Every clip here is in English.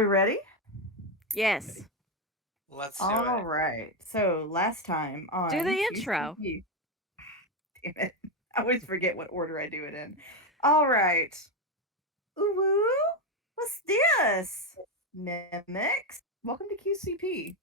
we ready? Yes. Let's do All it. right. So last time Do on the intro. QCP, damn it, I always forget what order I do it in. All right. Ooh, woo. What's this? Mimics. Welcome to QCP.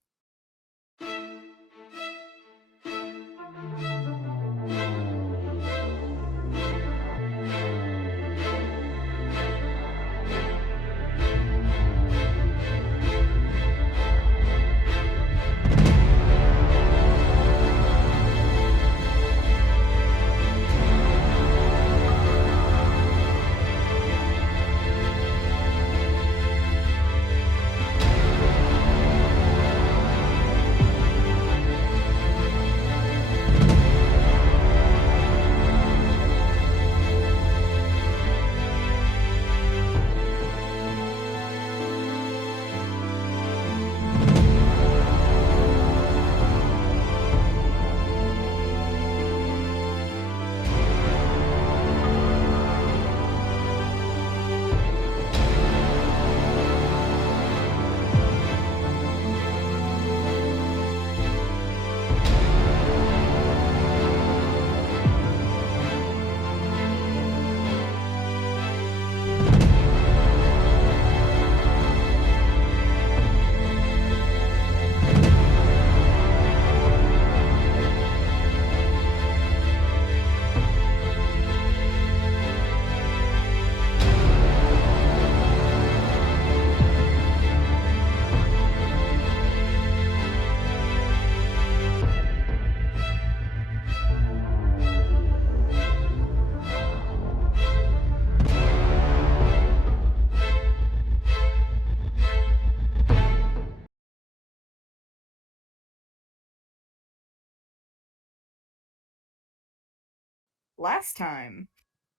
Last time,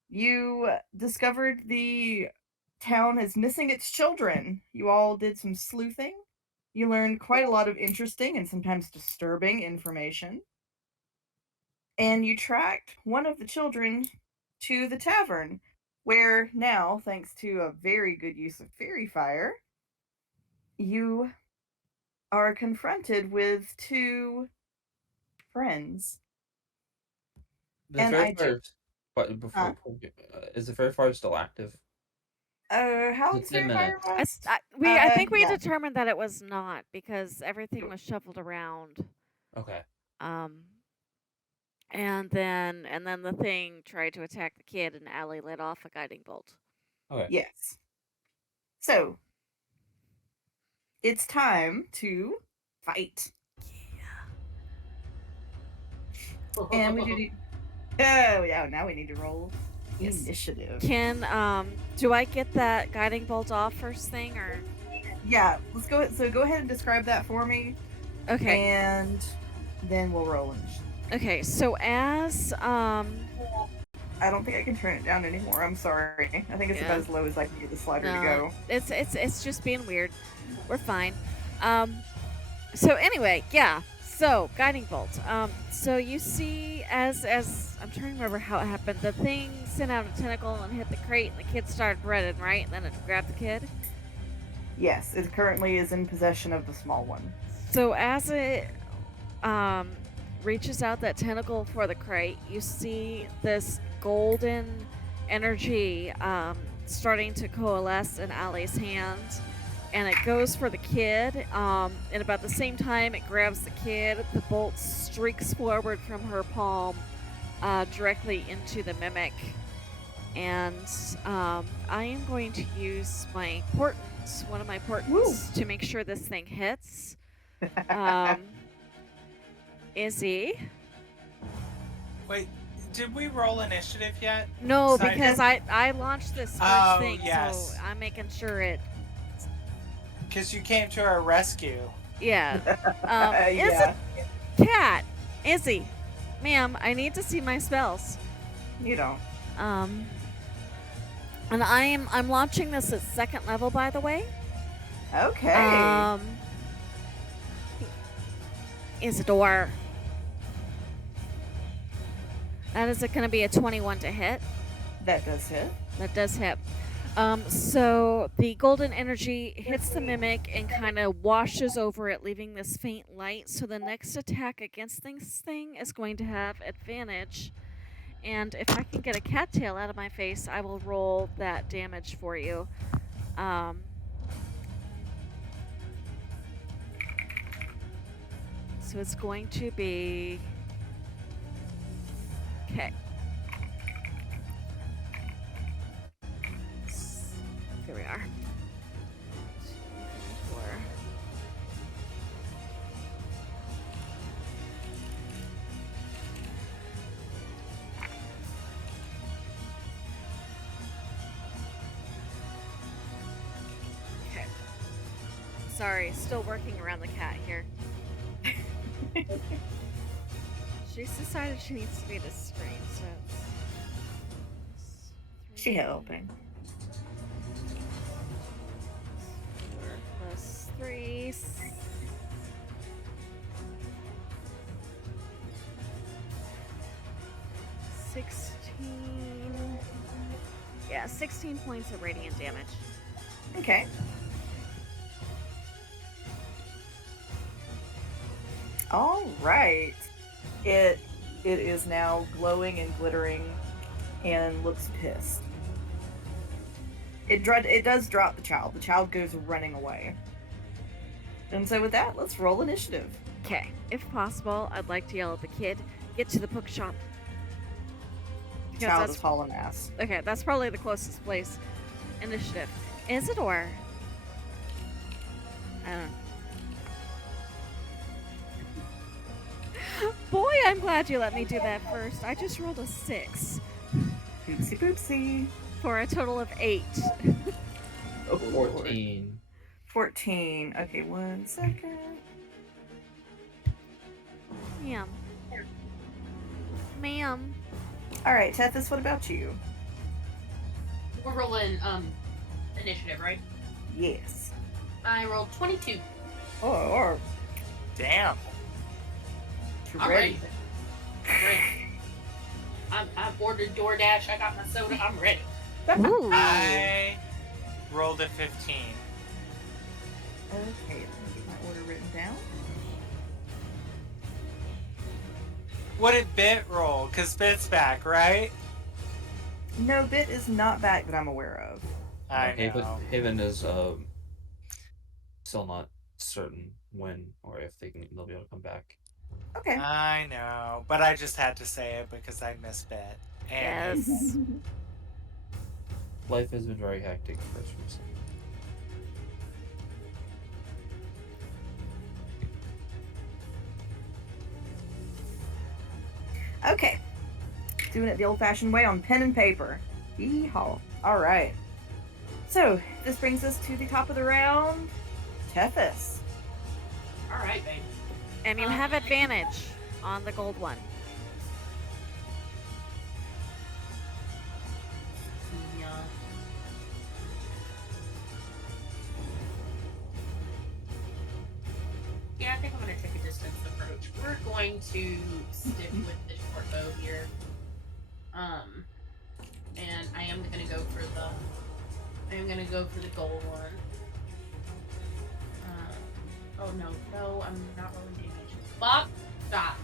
you discovered the town is missing its children. You all did some sleuthing. You learned quite a lot of interesting and sometimes disturbing information. And you tracked one of the children to the tavern, where now, thanks to a very good use of fairy fire, you are confronted with two friends. The And fair I do. fire, but Huh? is the fair fire still active? How long's It's 10 fairy fire minutes. last? I think we Yeah. determined that it was not because everything was shuffled around. Okay. Um, and then the thing tried to attack the kid, and Allie let off a guiding bolt. Okay. Yes. So it's time to fight. And we do. Oh yeah, now we need to roll Yes. initiative. Can do I get that guiding bolt off first thing or? Yeah, let's go. So go ahead and describe that for me, Okay. and then we'll roll initiative. Okay. So as I don't think I can turn it down anymore. I'm sorry. I think it's about Yeah. as low as I can get the slider to no, go. it's just being weird. We're fine. So anyway, yeah. So guiding bolt. So you see, as I'm trying to remember how it happened. The thing sent out a tentacle and hit the crate, and the kid started running, right? And then it grabbed the kid. Yes, it currently is in possession of the small one. So as it reaches out that tentacle for the crate, you see this golden energy starting to coalesce in Allie's hands. And it goes for the kid. And about the same time it grabs the kid, the bolt streaks forward from her palm directly into the mimic. And I am going to use my portents, one of my portents, to make sure this thing hits. Izzy? Wait, did we roll initiative yet? No, So because I launched this first thing, yes. so I'm making sure it. Because you came to our rescue. Yeah. Yeah. Cat, Izzy, ma'am, I need to see my spells. You don't. And I'm launching this at 2nd level, by the way. Okay. Isidore. That is going to be a 21 to hit. That does hit. That does hit. So the golden energy hits the mimic and kind of washes over it, leaving this faint light. So the next attack against this thing is going to have advantage. And if I can get a cattail out of my face, I will roll that damage for you. So it's going to be... Okay. Here we are. 2, 4. Okay. Sorry, still working around the cat here. She's decided she needs to be the screen, so it's She helping. 4 plus 3. 16. Yeah, 16 points of radiant damage. Okay. All right. It is now glowing and glittering and looks pissed. It does drop the child. The child goes running away. And so with that, let's roll initiative. Okay, if possible, I'd like to yell at the kid, get to the bookshop. The Because child that's is hauling ass. okay, that's probably the closest place. Initiative. Isidore. I don't know. Boy, I'm glad you let me do that first. I just rolled a 6 Poopsie poopsie. for a total of 8. Oh, 14. 14. Okay, 1 second. Ma'am. Ma'am. All right, Tethys, what about you? We're rolling initiative, right? Yes. I rolled 22. Or Damn. you're I'm ready. ready. I've ordered DoorDash. I got my soda. I'm ready. Ooh. I rolled a 15. Okay, let me get my order written down. What did Bit roll? Because Bit's back, right? No, Bit is not back that I'm aware of. I Haven, know. Haven is still not certain when or if they'll be able to come back. Okay. I know. But I just had to say it because I miss Bit. And Yes. Life has been very hectic for us recently. Okay. Doing it the old-fashioned way on pen and paper. Yeehaw. All right. So, this brings us to the top of the round. Tethys. All right, baby. And you have advantage on the gold one. Yeah. Yeah, I think I'm gonna take a distance approach. We're going to stick with the short bow here. And I am gonna go for the gold one. Oh no, I'm not rolling damage. Fuck! Stop.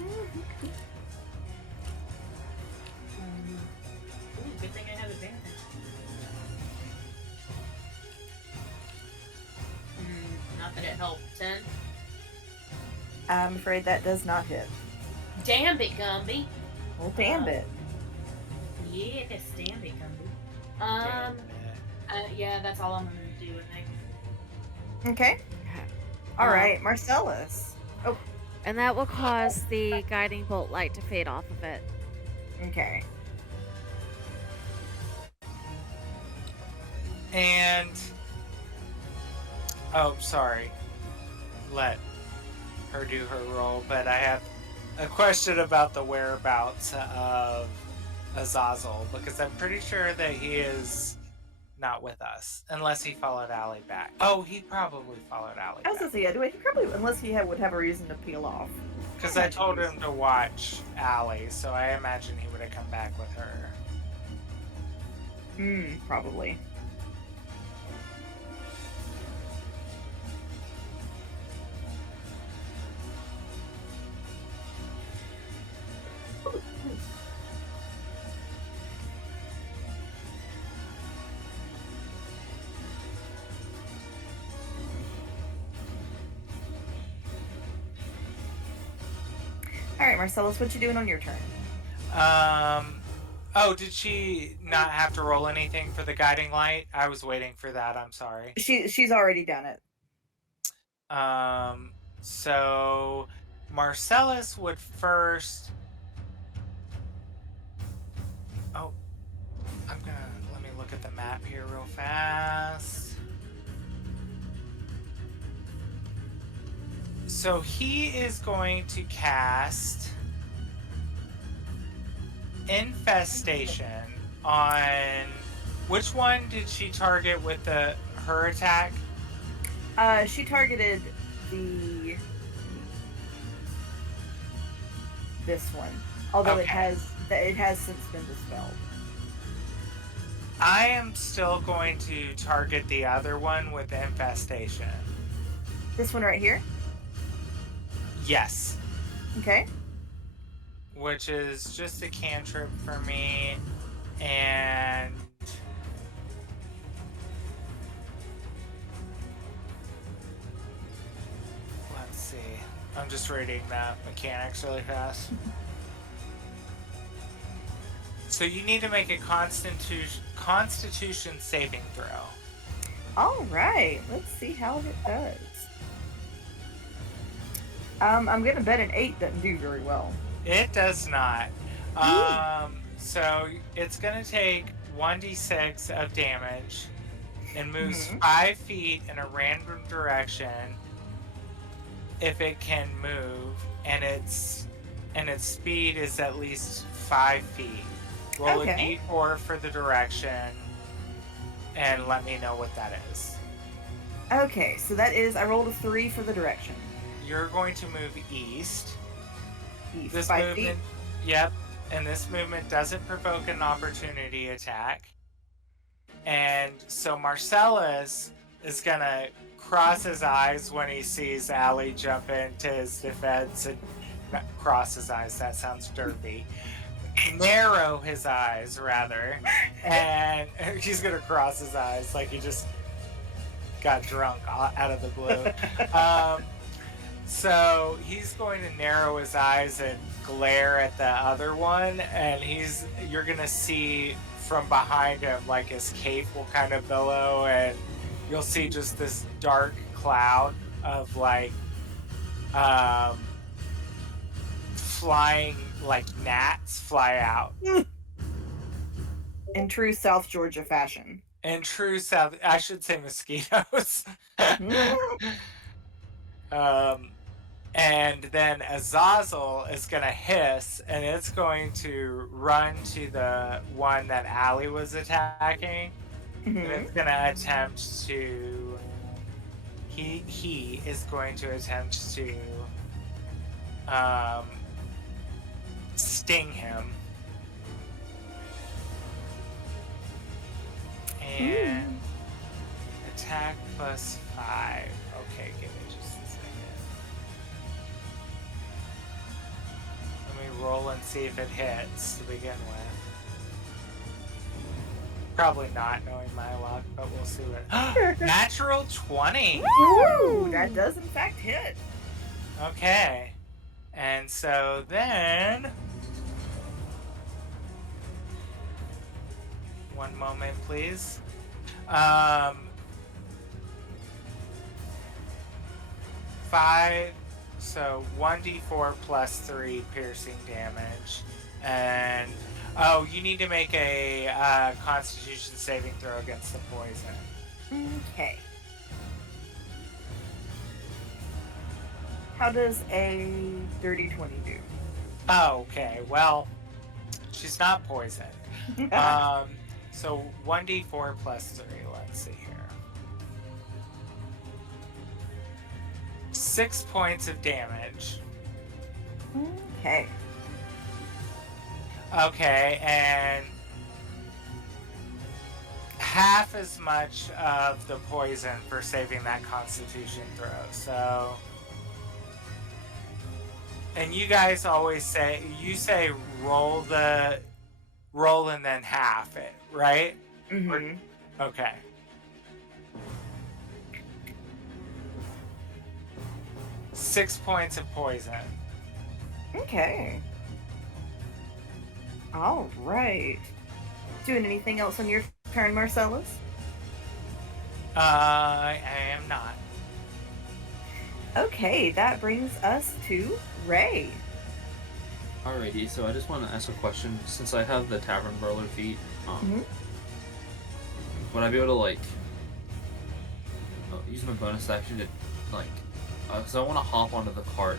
Ooh, good thing I have advantage. Not that it helped. 10. I'm afraid that does not hit. Damn it, Gumby. Well, damn it. Yes, damn it, Gumby. Damn it. Yeah, that's all I'm gonna do, I think. Okay. All right, Marcellus. Oh, And that will cause the guiding bolt light to fade off of it. okay. And oh, sorry. Let her do her role, but I have a question about the whereabouts of Azazel because I'm pretty sure that he is not with us unless he followed Allie back. Oh, he probably followed Allie I was gonna back say, yeah, he probably, unless he would have a reason to peel off. because I told him to watch Allie, so I imagine he would have come back with her. Probably. All right, Marcellus, what you doing on your turn? Oh, did she not have to roll anything for the guiding light? I was waiting for that. I'm sorry. She's already done it. So Marcellus would first. Oh, let me look at the map here real fast. So he is going to cast Infestation on. Which one did she target with her attack? She targeted this one, although Okay. it has since been dispelled. I am still going to target the other one with Infestation. This one right here? Yes. Okay. Which is just a cantrip for me, and let's see. I'm just reading the mechanics really fast. So you need to make a Constitution saving throw. All right. Let's see how it does. I'm gonna bet an 8 doesn't do very well. It does not. So it's gonna take 1d6 of damage and moves 5 feet in a random direction if it can move, and its speed is at least 5 feet. Roll a d4 for the direction and let me know what that is. Okay, so that is, I rolled a 3 for the direction. You're going to move east. This 5 movement, feet? yep, and this movement doesn't provoke an opportunity attack. And so Marcellus is gonna cross his eyes when he sees Allie jump into his defense, and not cross his eyes, that sounds derpy. Narrow his eyes, rather, and he's gonna cross his eyes like he just got drunk out of the blue. So he's going to narrow his eyes and glare at the other one, and you're gonna see from behind him, like his cape will kind of billow, and you'll see just this dark cloud of like flying, like gnats fly out. In true South Georgia fashion. In true South, I should say mosquitoes. And then Azazel is going to hiss, and it's going to run to the one that Allie was attacking. And it's going to attempt to. He is going to attempt to sting him. And attack plus 5. Okay, give me just a second. Let me roll and see if it hits to begin with. Probably not, knowing my luck, but we'll see what. Natural 20! Ooh, that does in fact hit. Okay. And so then. One moment, please. 5, so 1d4 plus 3 piercing damage. And, you need to make a Constitution saving throw against the poison. Okay. How does a dirty 20 do? Oh, okay. Well, she's not poisoned. So 1d4 plus 3. Let's see here. 6 points of damage. Okay. Okay, and half as much of the poison for saving that Constitution throw. So, and you guys always say roll and then half it, right? Mm-hmm. Okay. Six points of poison. Okay. All right. Doing anything else on your turn, Marcellus? I am not. Okay, that brings us to Ray. Alrighty, so I just want to ask a question. Since I have the Tavern Brawler feat, would I be able to, like, use my bonus action to, like, because I want to hop onto the cart.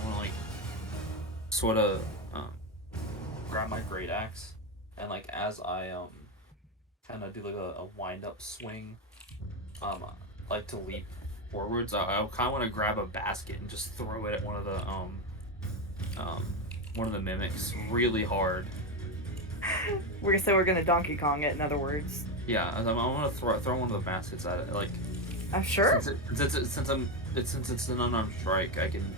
I want to, like, sort of grab my great axe, and, like, as I kind of do like a wind up swing, like to leap forwards, I kind of want to grab a basket and just throw it at one of the mimics really hard. We're gonna Donkey Kong it, in other words. Yeah, I want to throw one of the baskets at it, like. Sure. Since it's an unarmed strike, I can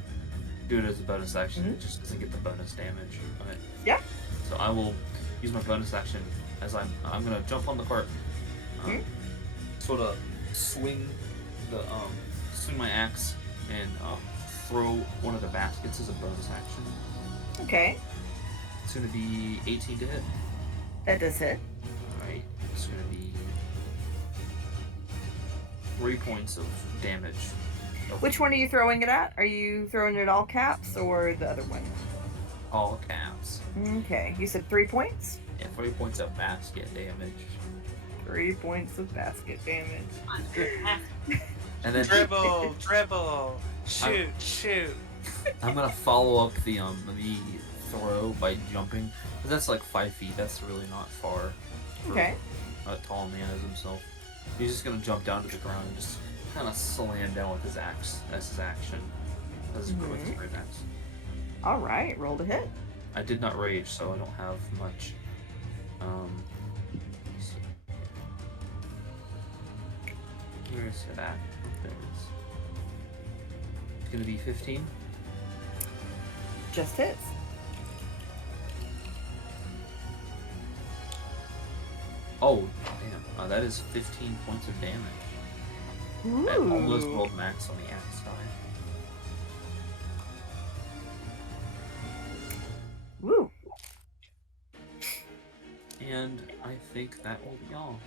do it as a bonus action. It just doesn't get the bonus damage. Okay. Yeah. So I will use my bonus action as I'm gonna jump on the cart, sort of swing my axe and throw one of the baskets as a bonus action. Okay. It's gonna be 18 to hit. That does hit. Alright, it's gonna be 3 points of damage. Which one are you throwing it at? Are you throwing it at all caps or the other one? All caps. Okay. You said 3 points? Yeah, 3 points of basket damage. 3 points of basket damage. And then Dribble, shoot. I'm gonna follow up the throw by jumping. 'Cause that's like 5 feet. That's really not far. For Okay. a tall man as himself. He's just gonna jump down to the ground and just kind of slam down with his axe as his action. With his great axe. All right. Roll to hit. I did not rage, so I don't have much. Let's see. Where is it at? There it is. It's gonna be 15. Just hits. Oh, damn. That is 15 points of damage. Ooh. I almost rolled max on the axe die. Woo. And I think that will be all.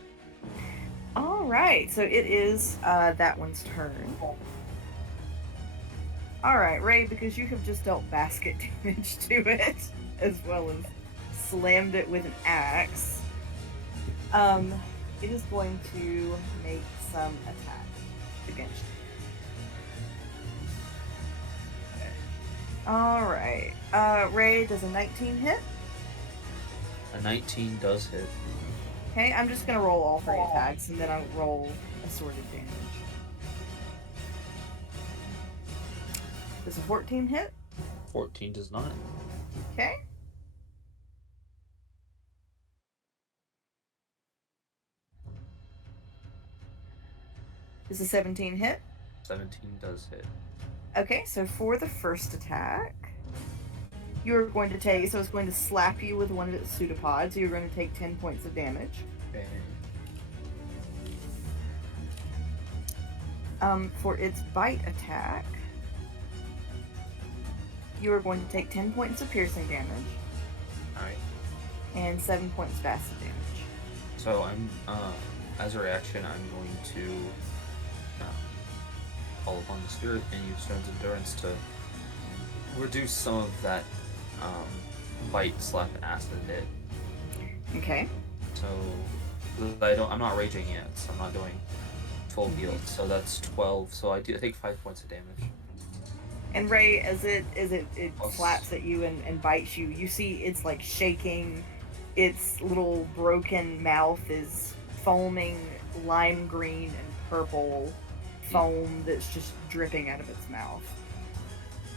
All right. So it is that one's turn. All right, Ray, because you have just dealt basket damage to it, as well as slammed it with an axe. It is going to make some attacks against you. Alright. Ray, does a 19 hit? A 19 does hit. Okay, I'm just gonna roll all 3 attacks, and then I'll roll assorted damage. Does a 14 hit? 14 does not. Okay. Does a 17 hit? 17 does hit. Okay, so for the first attack, you're going to take, so it's going to slap you with one of its pseudopods, so you're going to take 10 points of damage. Okay. For its bite attack, you are going to take 10 points of piercing damage. Alright. And 7 points of acid damage. So I'm, as a reaction, I'm going to call upon the spirit and use Stone's Endurance to reduce some of that bite, slap, and acid hit. Okay. So I'm not raging yet, so I'm not doing full heal. So that's 12. So I take 5 points of damage. And Ray, as it slaps at you and bites you, you see it's like shaking. Its little broken mouth is foaming lime green and purple foam that's just dripping out of its mouth.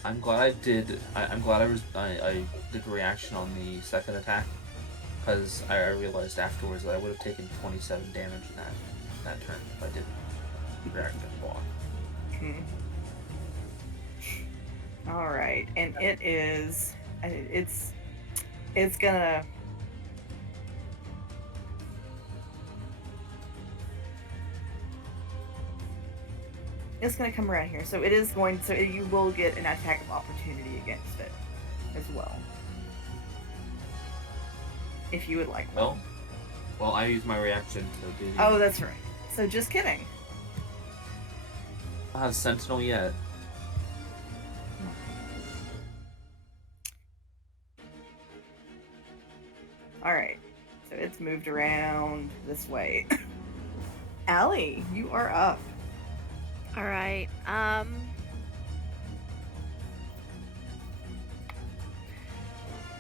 I'm glad I did. I'm glad I did reaction on the second attack, because I realized afterwards that I would have taken 27 damage in that turn if I didn't react and block. All right, and it's gonna. It's gonna come around here, so it is going. So you will get an attack of opportunity against it as well, if you would like one. Well, I use my reaction to do. Oh, that's right. So just kidding. I don't have Sentinel yet. All right, so it's moved around this way. Allie, you are up. All right.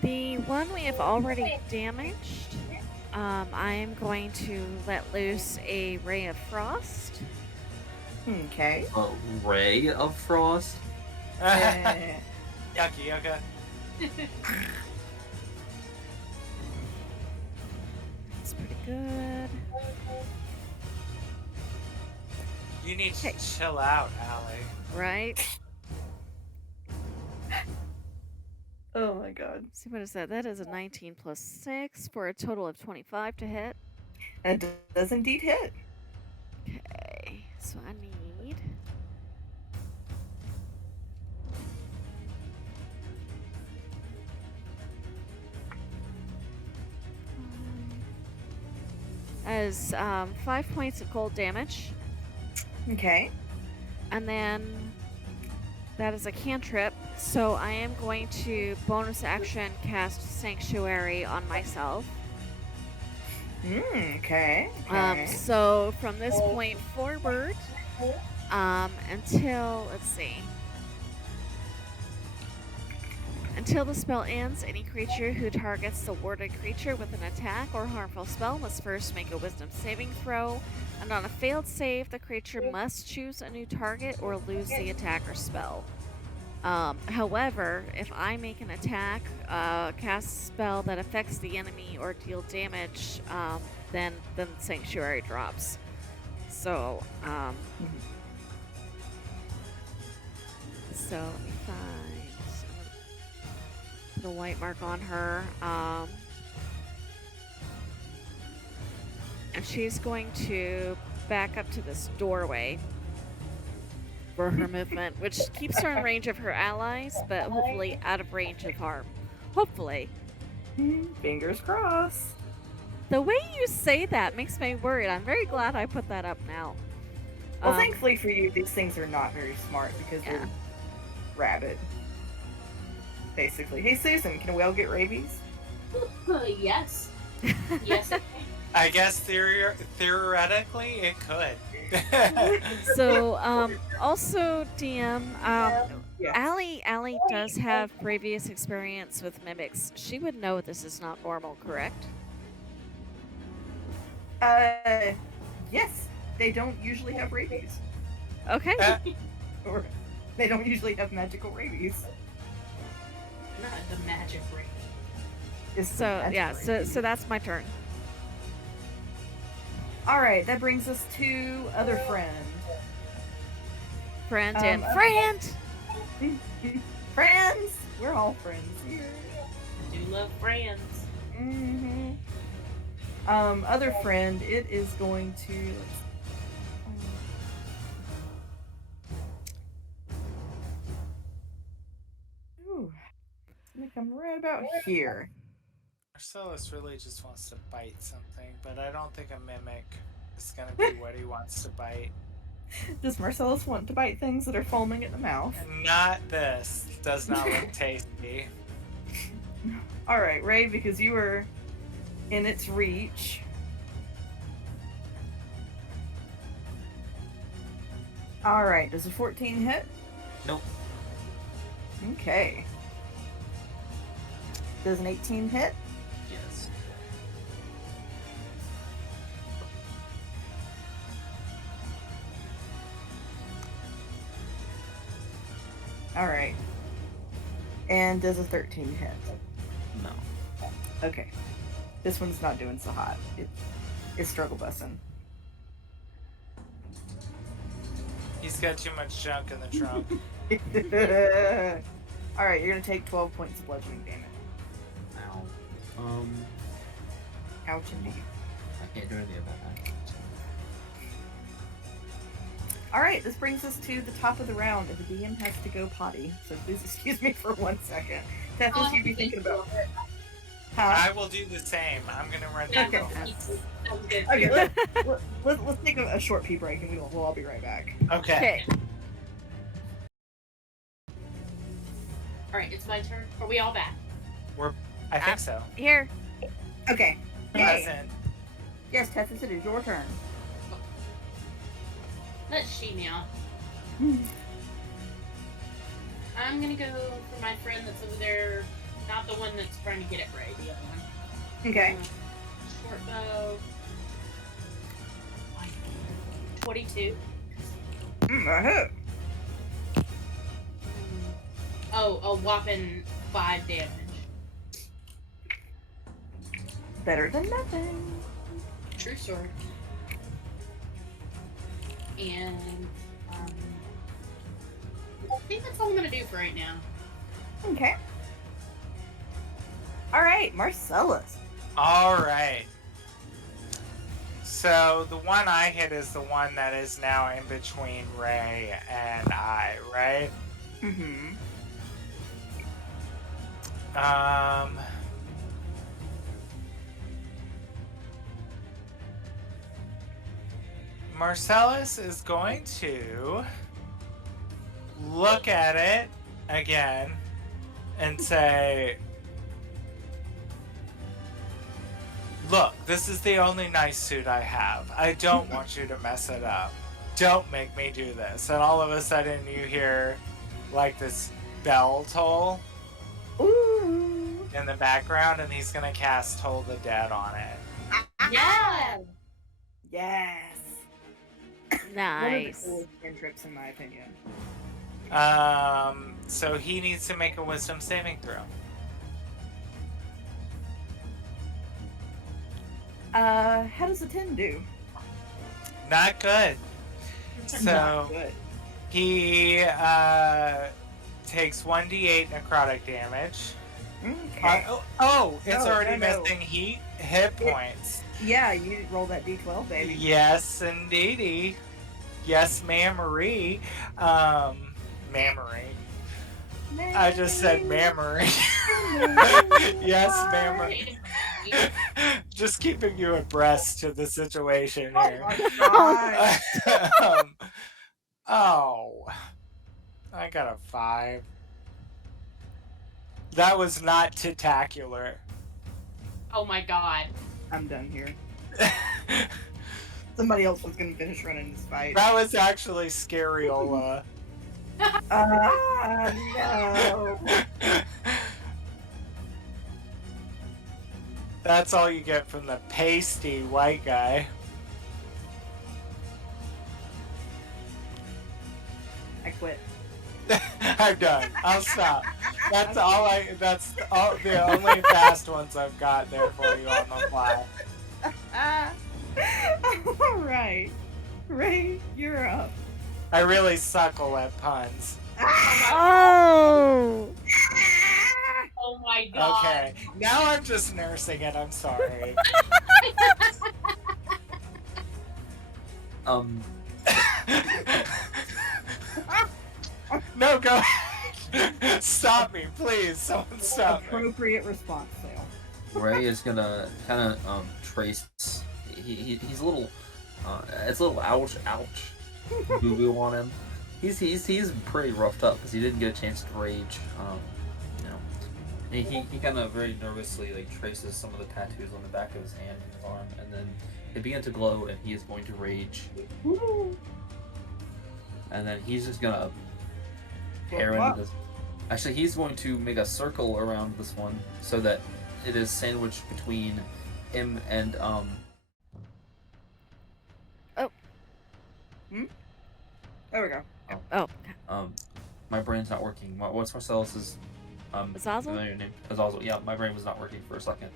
The one we have already damaged. I am going to let loose a ray of frost. Okay. A ray of frost. Yucky, yucka. That's pretty good. You need to Hey. chill out, Allie. Right? Oh my god. See, what is that? That is a 19 plus 6 for a total of 25 to hit. And it does indeed hit. Okay, so I need. As 5 points of cold damage, Okay. and then that is a cantrip. So I am going to bonus action cast Sanctuary on myself. Okay. So from this point forward, until let's see. Until the spell ends, any creature who targets the warded creature with an attack or harmful spell must first make a wisdom saving throw, and on a failed save, the creature must choose a new target or lose the attack or spell. However, if I make an attack, cast a spell that affects the enemy or deal damage, then Sanctuary drops. So, so let me find the white mark on her. And she's going to back up to this doorway for her movement, which keeps her in range of her allies, but hopefully out of range of harm. Hopefully. Fingers crossed. The way you say that makes me worried. I'm very glad I put that up now. Well, thankfully for you, these things are not very smart because Yeah. they're rabid. Basically. Hey, Susan, can a whale get rabies? Yes. Yes, it can. I guess theoretically it could. So, also, DM, Yes. Allie does have previous experience with mimics. She would know this is not normal, correct? Yes. They don't usually have rabies. Okay. Or they don't usually have magical rabies. Not the magic ring. It's the So, magic yeah, rabies. so that's my turn. Alright, that brings us to other friend. Friend and friend! Friends! We're all friends here. I do love friends. Mm-hmm. Other friend, it is going to. Ooh, it's gonna come right about here. Marcellus really just wants to bite something, but I don't think a mimic is gonna be what he wants to bite. Does Marcellus want to bite things that are foaming at the mouth? Not this. Does not look tasty. Alright, Ray, because you were in its reach. Alright, does a 14 hit? Nope. Okay. Does an 18 hit? Yes. Alright. And does a 13 hit? No. Okay. This one's not doing so hot. It's struggle busing. He's got too much junk in the trunk. Alright, you're gonna take 12 points of bludgeoning damage. Ow. Ouch indeed. I can't do anything about that. Alright, this brings us to the top of the round, and the DM has to go potty. So please excuse me for 1 second. Tethys, you'd be thinking about it. Huh? I will do the same. I'm gonna run Yeah, through Okay. real sounds good. Okay, let's take a short pee break, and we'll all be right back. fast. Okay. Okay. Alright, it's my turn. Are we all back? I think so. Here. Okay. Yay. Present. Yes, Tethys, it is your turn. Let she meow. I'm gonna go for my friend that's over there. Not the one that's trying to get it right, the other one. Okay. Short bow. 22. Uh-huh. Oh, a whopping 5 damage. Better than nothing. True sword. And I think that's all I'm gonna do for right now. Okay. Alright, Marcellus. All right. So the one I hit is the one that is now in between Ray and I, right? Mm-hmm. Marcellus is going to look at it again and say, "Look, this is the only nice suit I have. I don't want you to mess it up. Don't make me do this." And all of a sudden you hear like this bell toll Ooh. in the background, and he's gonna cast Toll the Dead on it. Yeah! Yes. Nice. One of the coolest cantrips, in my opinion. So he needs to make a wisdom saving throw. How does a 10 do? Not good. Not So good. he takes 1d8 necrotic damage. Okay. It's No, already no. missing hit points. Yeah, you roll that d12, baby. Yes, indeedy. Yes, Mammary. Mammary. I just said Mammary. Yes, Mammary. Just keeping you abreast to the situation Oh here. my god. Oh, I got a 5. That was not tentacular. Oh my god. I'm done here. Somebody else was gonna finish running this fight. That was actually Scariola. No. That's all you get from the pasty white guy. I quit. I'm done. I'll stop. That's the only fast ones I've got there for you on the fly. Alright. Ray, you're up. I really suckle at puns. Oh! Oh my god. Okay, now I'm just nursing it. I'm sorry. No, go ahead. Stop me, please. Someone stop me. Appropriate response, Sale. Ray is gonna kind of trace. He's a little. It's a little ouch boo boo on him. He's pretty roughed up because he didn't get a chance to rage. He kind of very nervously like traces some of the tattoos on the back of his hand and his arm, and then they begin to glow, and he is going to rage. And then he's just gonna tear into this. Actually, he's going to make a circle around this one so that it is sandwiched between him and There we go. Oh. My brain's not working. What's Marcellus's Azazel? familiar name? Azazel. Yeah, my brain was not working for a second.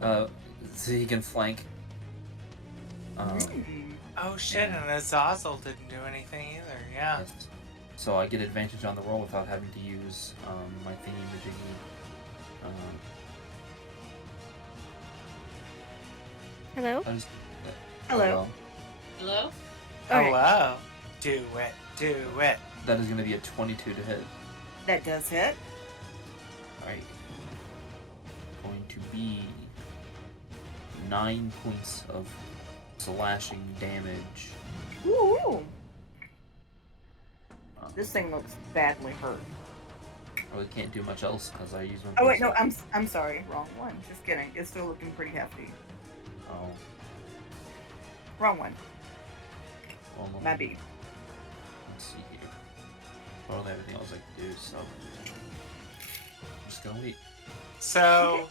So he can flank. Oh shit, and Azazel didn't do anything either, yeah. Yes. So I get advantage on the roll without having to use my thingy-majiggy. Hello? Hello. Hello? Okay. Hello. Do it, do it. That is going to be a 22 to hit. That does hit. Alright. Going to be 9 points of slashing damage. Ooh. This thing looks badly hurt. I really can't do much else because I use my. Oh wait, no, I'm sorry, wrong one. Just kidding. It's still looking pretty hefty. Oh. Wrong one. Well, My B. let's see here. Well, everything else I can do, so. I'm just gonna wait. So,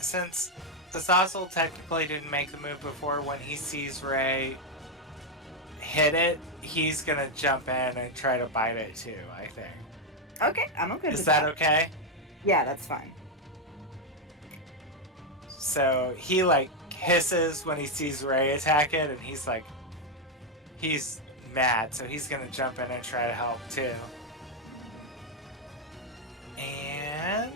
since Azazel technically didn't make the move before, when he sees Ray hit it, he's gonna jump in and try to bite it too, I think. Okay, I'm okay with Is that okay? Yeah, that's fine. So he like hisses when he sees Ray attack it, and he's mad, so he's gonna jump in and try to help too. And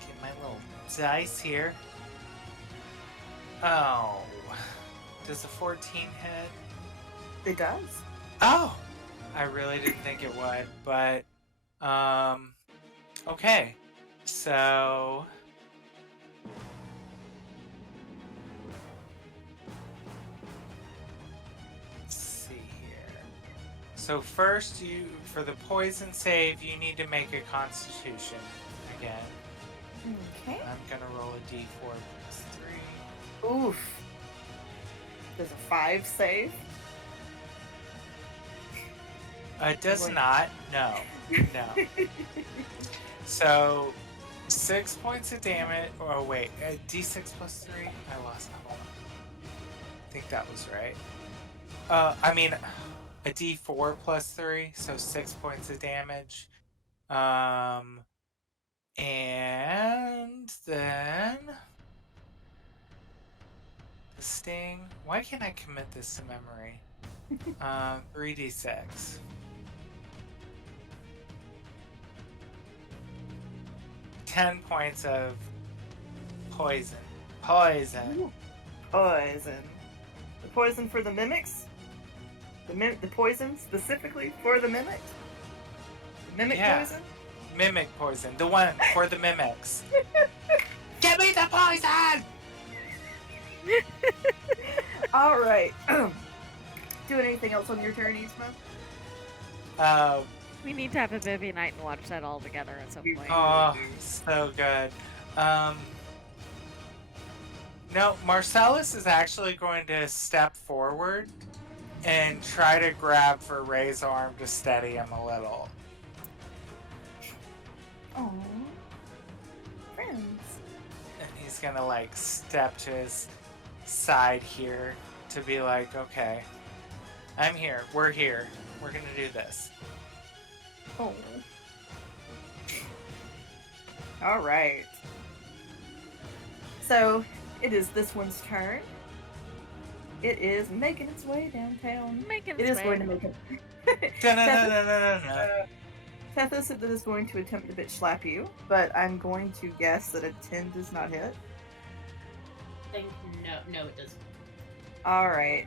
get my little dice here. Oh, does a 14 hit? It does. Oh, I really didn't think it would, but okay. So let's see here. So first, for the poison save, you need to make a Constitution again. Okay. I'm gonna roll a D4 plus 3. Oof. Does a 5 save? It does Wait. not. No. No. So, 6 points of damage. Oh, wait. D6 plus 3? I lost that one. I think that was right. I mean, a D4 plus 3, so 6 points of damage. And then the sting. Why can't I commit this to memory? 3d6. Ten points of poison. Poison. Poison. The poison for the mimics? The poison specifically for the mimic? The mimic Yeah. poison? Mimic poison. The one for the mimics. Give me the poison! Alright. Doing anything else on your turn, Yzma? We need to have a movie night and watch that all together at some point. Oh, so good. No, Marcellus is actually going to step forward and try to grab for Ray's arm to steady him a little. Aww. Friends. And he's gonna like step to his side here to be like, okay, I'm here. We're here. We're gonna do this. Oh. Alright. So, it is this one's turn. It is making its way downtown. Making It its is way. going to make it. Da-na-na-na-na-na. Tethys said that is going to attempt to bitch slap you, but I'm going to guess that a 10 does not hit. Think no, it doesn't. Alright.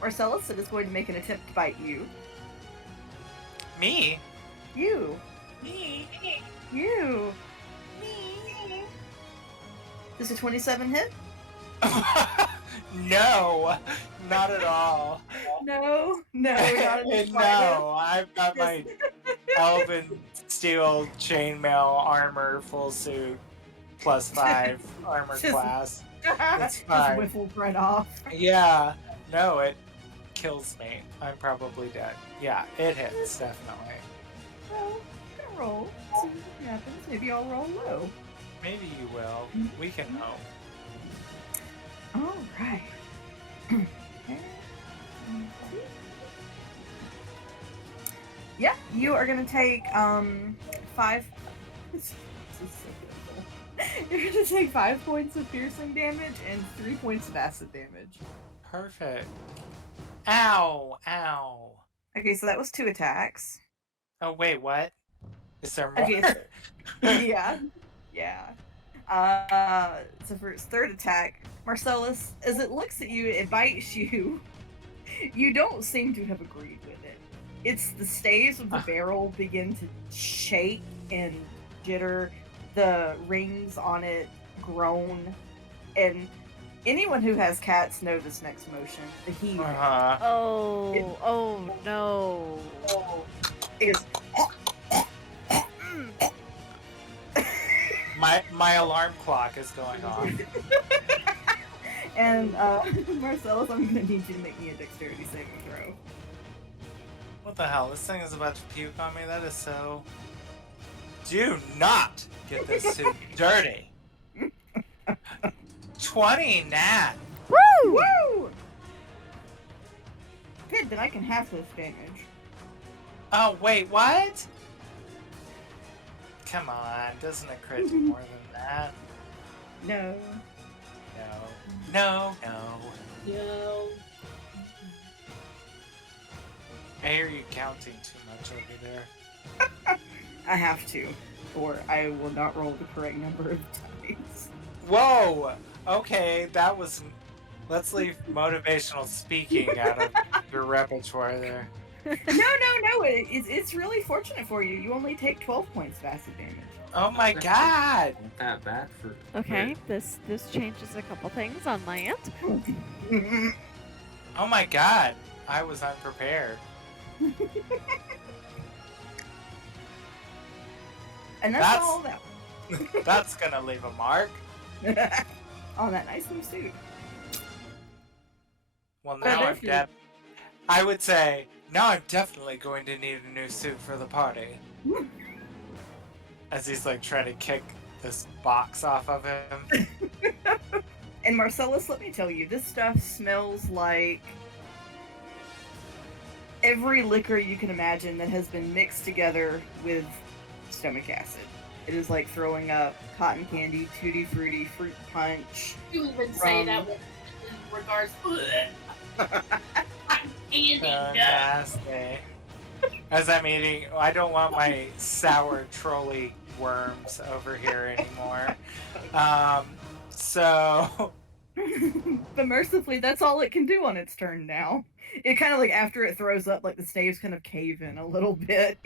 Marcellus said is going to make an attempt to bite you. Me? You. Me? You. Me? Does a 27 hit? No, not at all. No, not in the slightest. No, I've got my elven steel chainmail armor full suit +5 armor Just- class. Just fine. whiffled right off. Yeah, no, it kills me. I'm probably dead. Yeah, it hits, definitely. Well, I'm gonna roll. See what happens. Maybe I'll roll low. Maybe you will. We can hope. Alright. Yeah, you are gonna take 5 is so pitiful. You're gonna take 5 points of piercing damage and 3 points of acid damage. Perfect. Ow! Ow! Okay, so that was 2 attacks. Oh wait, what? Is there more? Okay, yeah. Yeah. So for its 3rd attack, Marcellus, as it looks at you, it bites you. You don't seem to have agreed with it. It's the staves of the barrel begin to shake and jitter. The rings on it groan. And anyone who has cats know this next motion, the heave. Oh no. Is My alarm clock is going off. And Marcellus, I'm gonna need you to make me a dexterity saving throw. What the hell? This thing is about to puke on me. That is so. Do not get this suit dirty. 20 nat. Woo! Woo! Good, then I can half this damage. Oh wait, what? Come on, doesn't a crit do more than that? No. No. No. I hear you counting too much over there. I have to, or I will not roll the correct number of times. Whoa! Okay, that was. Let's leave motivational speaking out of your repertoire there. No. It's really fortunate for you. You only take 12 points of acid damage. Oh my god! Not that bad for. Okay, this changes a couple things on my end. Oh my god! I was unprepared. And that's all that. That's gonna leave a mark. On that nice new suit. Well, now I'm I would say, now I'm definitely going to need a new suit for the party. As he's like trying to kick this box off of him. And Marcellus, let me tell you, this stuff smells like every liquor you can imagine that has been mixed together with stomach acid. It is like throwing up cotton candy, tutti frutti, fruit punch. You even say that in regards candy. So nasty. As I'm eating, I don't want my sour trolley worms over here anymore. So. But mercifully, that's all it can do on its turn now. It kind of like, after it throws up, like the staves kind of cave in a little bit.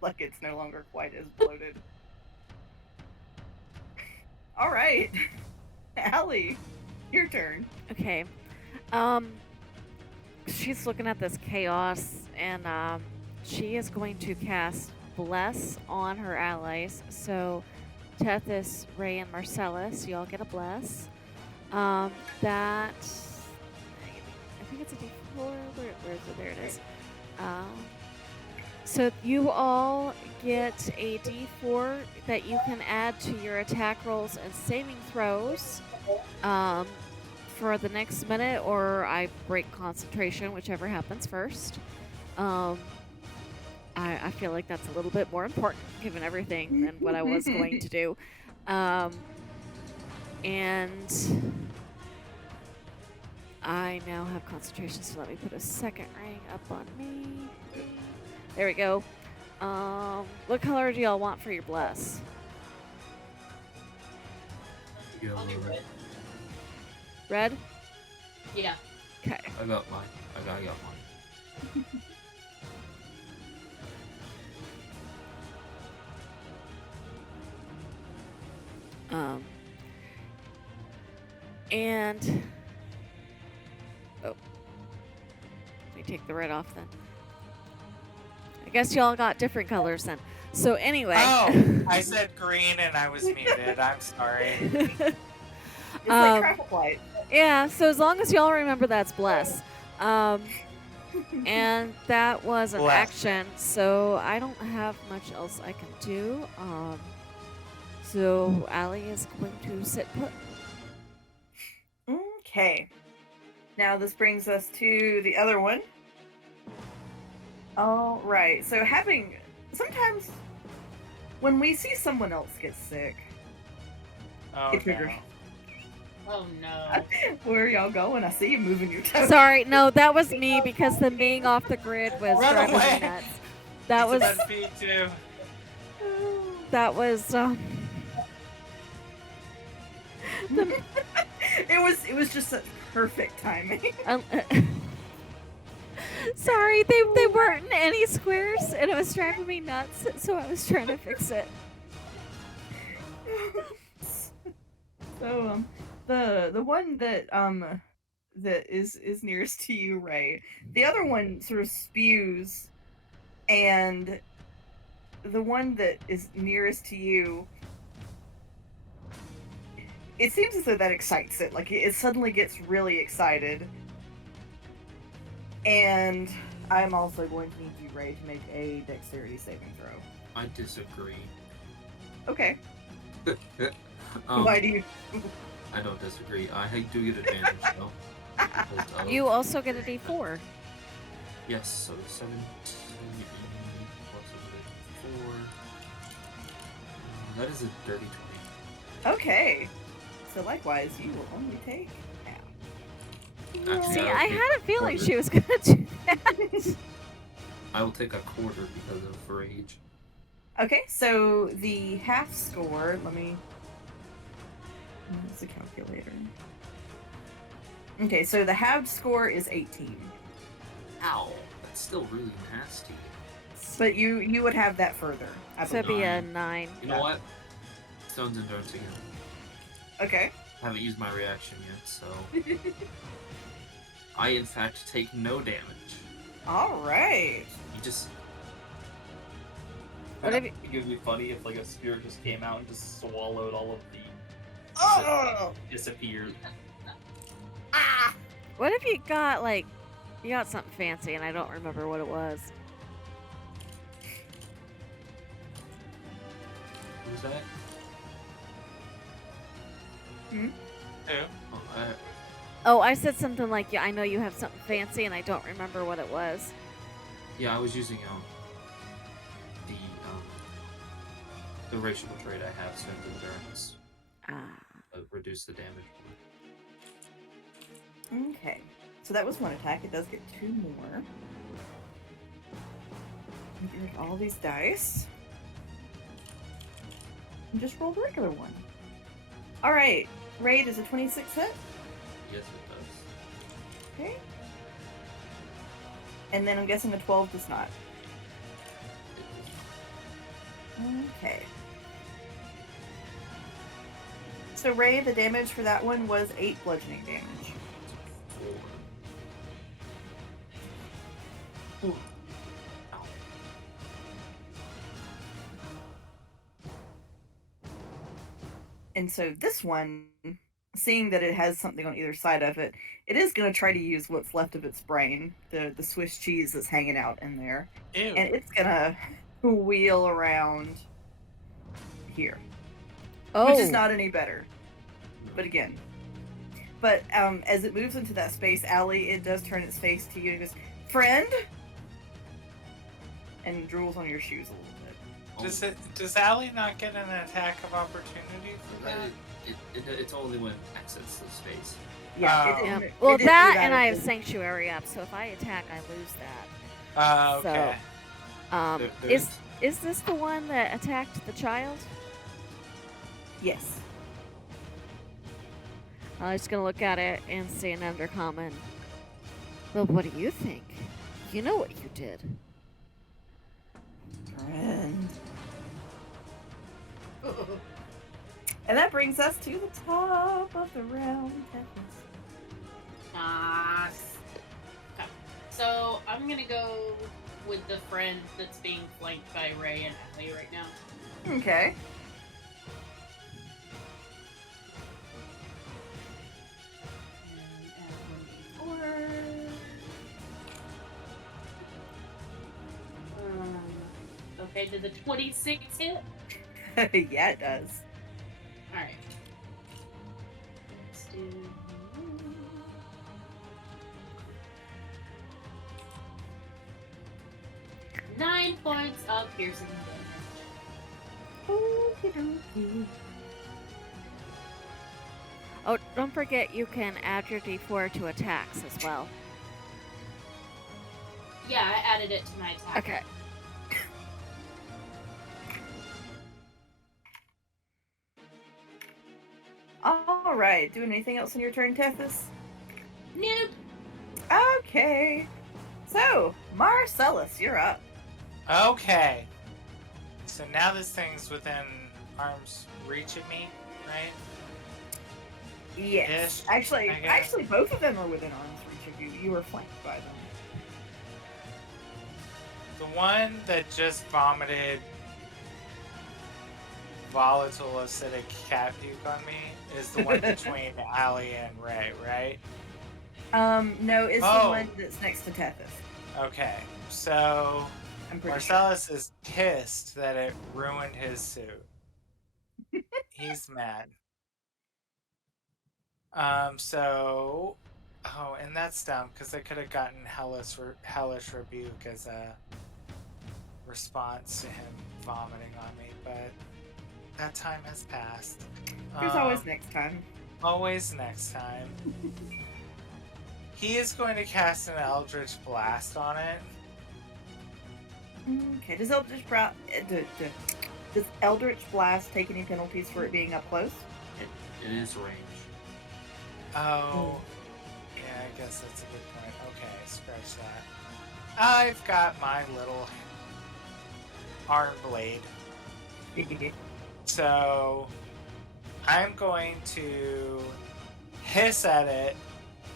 Like it's no longer quite as bloated. Alright. Allie, your turn. Okay. She's looking at this chaos, and she is going to cast Bless on her allies. So, Tethys, Ray, and Marcellus, y'all get a Bless. That, I think it's a D4. Where is it? There it is. So you all get a D4 that you can add to your attack rolls and saving throws for the next minute, or I break concentration, whichever happens first. I feel like that's a little bit more important, given everything, than what I was going to do. And I now have concentration, so let me put a second ring up on me. There we go. What color do y'all want for your bless? I'll do red. Red? Yeah. Okay. I got mine. I got mine. And let me take the red off then. I guess y'all got different colors then. So anyway. Oh, I said green and I was muted. I'm sorry. It's like traffic light. Yeah, so as long as y'all remember that's bless. And that was an Bless. action, so I don't have much else I can do. So Allie is going to sit put. Okay. Now this brings us to the other one. All right. So sometimes When we see someone else get sick, Oh it triggers. no. Oh no. Where are y'all going? I see you moving your toes. Sorry, no, that was me because them being off the grid was Run driving away! me nuts. That was It's 10 feet too. that was the, It was just such perfect timing. sorry, they weren't in any squares and it was driving me nuts, so I was trying to fix it. So the one that that is nearest to you, Ray. The other one sort of spews, and the one that is nearest to you, it seems as though that excites it. Like it suddenly gets really excited. And I'm also going to need you, Ray, to make a dexterity saving throw. I disagree. Okay. Um, Why do you? I don't disagree. I do get advantage though. because of- You also get a D4. Yes, so 17 plus a 4. That is a dirty 20. Okay. So likewise, you will only take half. Actually, See, I I would had a take feeling quarter. she was gonna do that. I will take a quarter because of rage. Okay, so the half score, let me use the calculator. Okay, so the halved score is 18. Ow, that's still really nasty. But you would have that further, I So it'd believe. be a 9. You know what? Stone's Endurance again. Okay. Haven't used my reaction yet, so I in fact take no damage. Alright. You just What if you, It would be funny if like a spirit just came out and just swallowed all of the Oh! disappeared. Ah! what if you got like you got something fancy and I don't remember what it was? who's that? Who? Oh, Oh, I said something like, "Yeah, I know you have something fancy," and I don't remember what it was. yeah, I was using the racial trait I have, Stone's Endurance. Ah. Reduce the damage. Okay. So that was one attack. It does get 2 more. Get rid of all these dice. And just roll the regular one. Alright. Raid is a 26 hit. Yes, it Okay. And then I'm guessing a 12 does not. does. Okay. So Ray, the damage for that one was 8 bludgeoning damage. 4. Ooh. Ow. And so this one, seeing that it has something on either side of it, it is going to try to use what's left of its brain, the Swiss cheese that's hanging out in there. Ew. And it's going to wheel around here, Oh. which is not any better. But again. But as it moves into that space, Allie, it does turn its face to you and goes, "Friend?" And drools on your shoes a little bit. Does Allie not get an attack of opportunity for that? It's only when it exits the space. Yeah. Oh. It Yeah. didn't, Well, it didn't do that and I at have the- sanctuary up, so if I attack, I lose that. Okay. There Is this the one that attacked the child? Yes. I'm just gonna look at it and see an undercommon. Well, what do you think? You know what you did. Friend. And that brings us to the top of the round. Nice. Okay. So I'm gonna go with the friend that's being flanked by Ray and Ellie right now. Okay. And add 1d4. Okay, did the 26 hit? Yeah, it does. Alright. Let's do 9 points of piercing damage. Oh, don't forget you can add your D4 to attacks as well. Yeah, I added it to my attack. Okay. All right. Doing anything else in your turn, Tethys? Nope. Okay. So, Marcellus, you're up. Okay. So now this thing's within arm's reach of me, right? Yes. Ish, Actually, I guess. both of them are within arm's reach of you. You were flanked by them. The one that just vomited volatile acidic cat puke on me is the one between Allie and Ray, right? No, it's the Oh. one that's next to Tethys. Okay, so I'm pretty Marcellus is pissed that it ruined his suit. He's mad. Oh, and that's dumb because I could have gotten hellish rebuke as a response to him vomiting on me, but that time has passed. sure. There's always next time. Always next time. He is going to cast an Eldritch Blast on it. Okay, does Eldritch Blast take any penalties for it being up close? It is range. Oh, yeah, I guess that's a good point. Okay, scratch that. I've got my little arm blade. So, I'm going to hiss at it.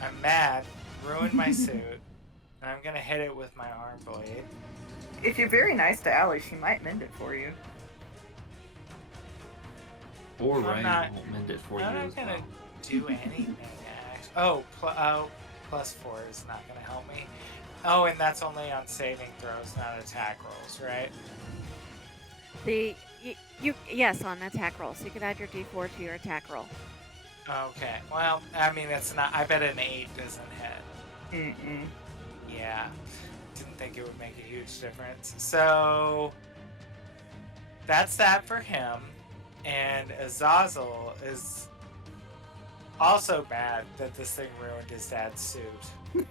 I'm mad, ruined my suit, and I'm going to hit it with my arm blade. If you're very nice to Allie, she might mend it for you. Or I'm Ryan not- won't mend it for you I'm as not going well. to do anything, actually. Plus 4 is not going to help me. Oh, and that's only on saving throws, not attack rolls, right? Yes, on attack rolls. You could add your D4 to your attack roll. Okay. Well, I mean, it's not. I bet an 8 doesn't hit. Mm-mm. Yeah. Didn't think it would make a huge difference. So that's that for him. And Azazel is also mad that this thing ruined his dad's suit.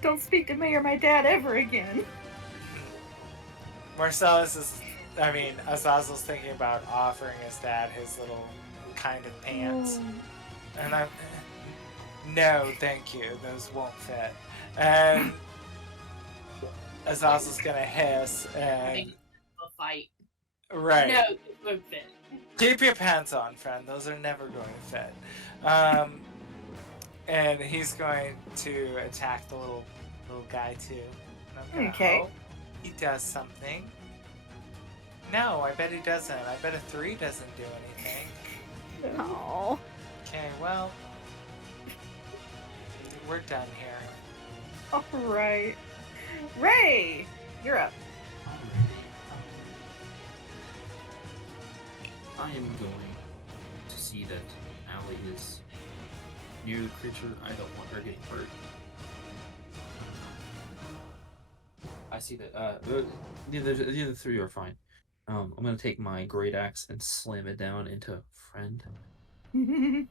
Don't speak to me or my dad ever again. Azazel's thinking about offering his dad his little kind of pants. And I'm, no, thank you. Those won't fit. And Azazel's gonna hiss Having and a fight. right. No, it won't fit. Keep your pants on, friend. Those are never going to fit. And he's going to attack the little guy too. And I'm gonna Okay. hope he does something. No, I bet he doesn't. I bet a 3 doesn't do anything. Oh. Okay, well, we're done here. Alright. Ray! You're up. I am going to see that Allie is near the creature. I don't want her getting hurt. I see that. The other three are fine. I'm gonna take my great axe and slam it down into friend. Mm-hmm.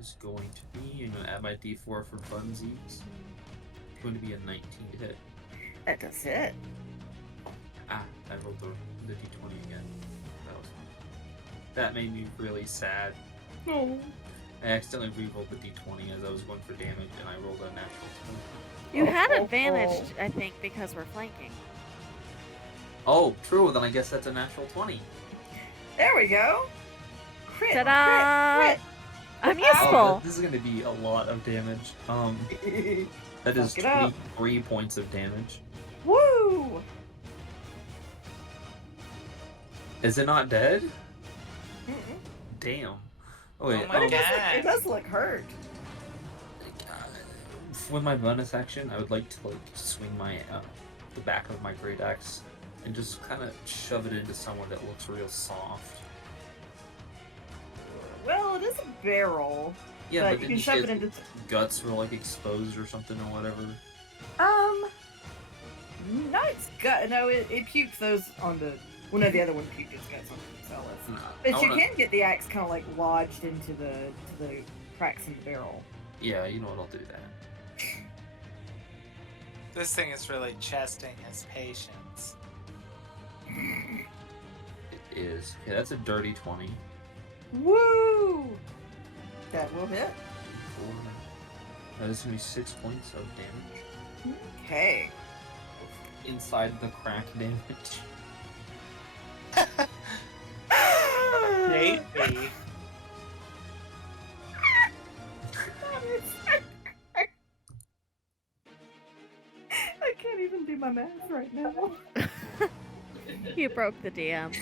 Is going to be. I'm gonna add my D4 for funsies. It's going to be a 19 to hit. That does it. Ah, I rolled the D20 again. That made me really sad. No. I accidentally re-rolled the D20 as I was going for damage, and I rolled a natural 20. You had advantage, I think, because we're flanking. Oh, true. Then I guess that's a natural 20. There we go. Crit. Ta-da! Crit. I'm Ow. useful. This is going to be a lot of damage. Crit. That is Fuck it up. 23 points of damage. Woo! Is it not dead? Mm-mm. Damn. Oh, wait, Oh my But God. it does look hurt. with my bonus action, I would like to swing my the back of my great axe and just kind of shove it into someone that looks real soft. Well, it is a barrel. Yeah, But but you then can you shove get it into. guts were exposed or something or whatever. No, it's gut. No, it pukes those on the. Well, no, the other one puked its guts on Marcellus. Nah, But I you wanna- can get the axe kind of like lodged into the cracks in the barrel. Yeah, you know what? I'll do that. This thing is really testing his patience. It is. Okay, that's a dirty 20. Woo! That will hit. That is gonna be 6 points of damage. Okay. Inside the crack damage. Maybe. I can't even do my math right now. You broke the DM.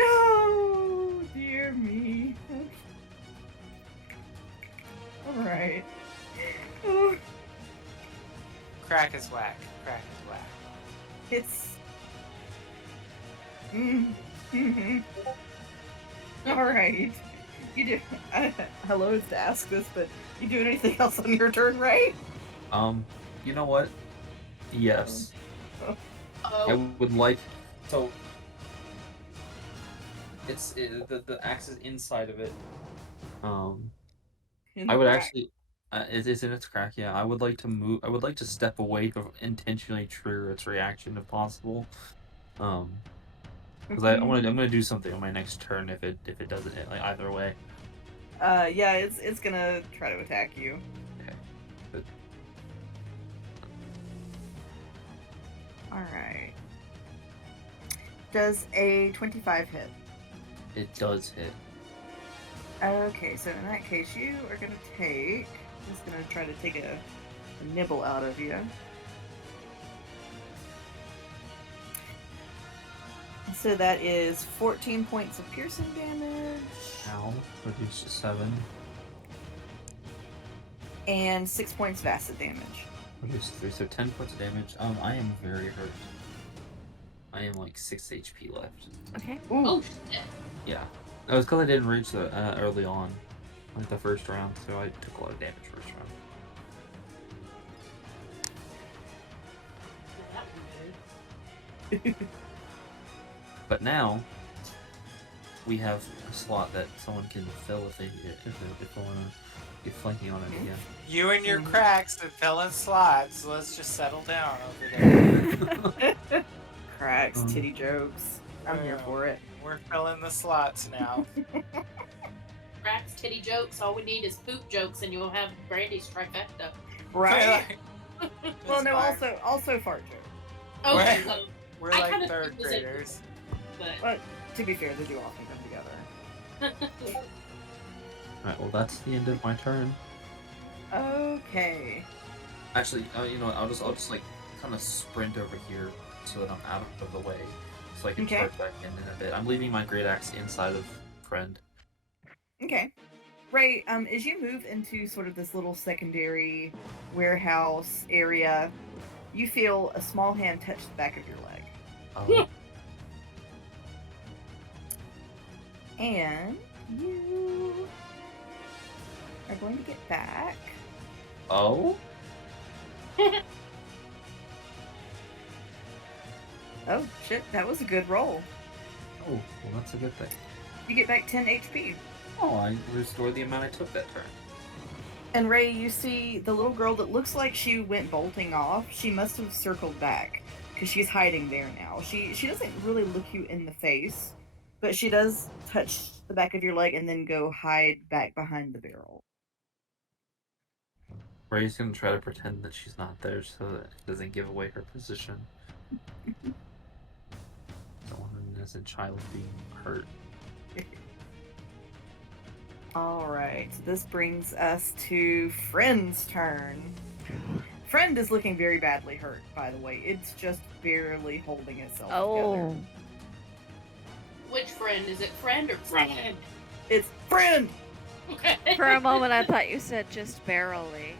Oh, dear me. Alright. Oh, Crack is whack. Crack is whack. it's. Mm-hmm. Alright. You do. Hello is to ask this, but you doing anything else on your turn, right? You know what? Yes. I Oh, would like. So. The axe is inside of it. In I the would crack. actually. It's in its crack. Yeah, I would like to move. I would like to step away to intentionally trigger its reaction if possible. Because I'm gonna do something on my next turn if it doesn't hit, like either way. Yeah, it's gonna try to attack you. Okay. Good. Alright. Does a 25 hit? It does hit. Okay, so in that case, you are gonna take. Just gonna try to take a nibble out of you. So that is 14 points of piercing damage Ow. Reduced to 7. and 6 points of acid damage. Reduced to 3. So 10 points of damage. I am very hurt. I am like 6 HP left. Okay. Ooh. oh shit. Yeah. That was because I didn't reach the early on, like the first round, so I took a lot of damage first round. That one did. But now we have a slot that someone can fill if they want to be flanking on it again. You and your cracks that fell in slots. Let's just settle down over there. Cracks, titty jokes. I'm here for it. We're filling the slots now. Cracks, titty jokes. All we need is poop jokes, and you'll have Brandy's trifecta. Right? Well, It's no, fine. also fart joke. Okay, We're- so, We're I like kinda third think it was a- graders. but But to be fair, they do often come together. Alright, well that's the end of my turn. Okay. Actually, you know what, I'll just like kind of sprint over here so that I'm out of the way, so I can Okay. charge back in a bit. I'm leaving my great axe inside of friend. Okay. Ray, as you move into sort of this little secondary warehouse area, you feel a small hand touch the back of your leg. Oh, And you are going to get back. oh, Oh, shit, that was a good roll. oh, well that's a good thing. You get back 10 HP. Oh, I restored the amount I took that turn. And Ray, you see the little girl that looks like she went bolting off. She must have circled back because she's hiding there now. She doesn't really look you in the face, but she does touch the back of your leg and then go hide back behind the barrel. Ray's gonna try to pretend that she's not there so that it doesn't give away her position. Don't want an innocent child being hurt. Alright, so this brings us to Friend's turn. Friend is looking very badly hurt, by the way. It's just barely holding itself together. which friend? Is it friend or friend? It's Friend! Okay. For a moment, I thought you said just barely.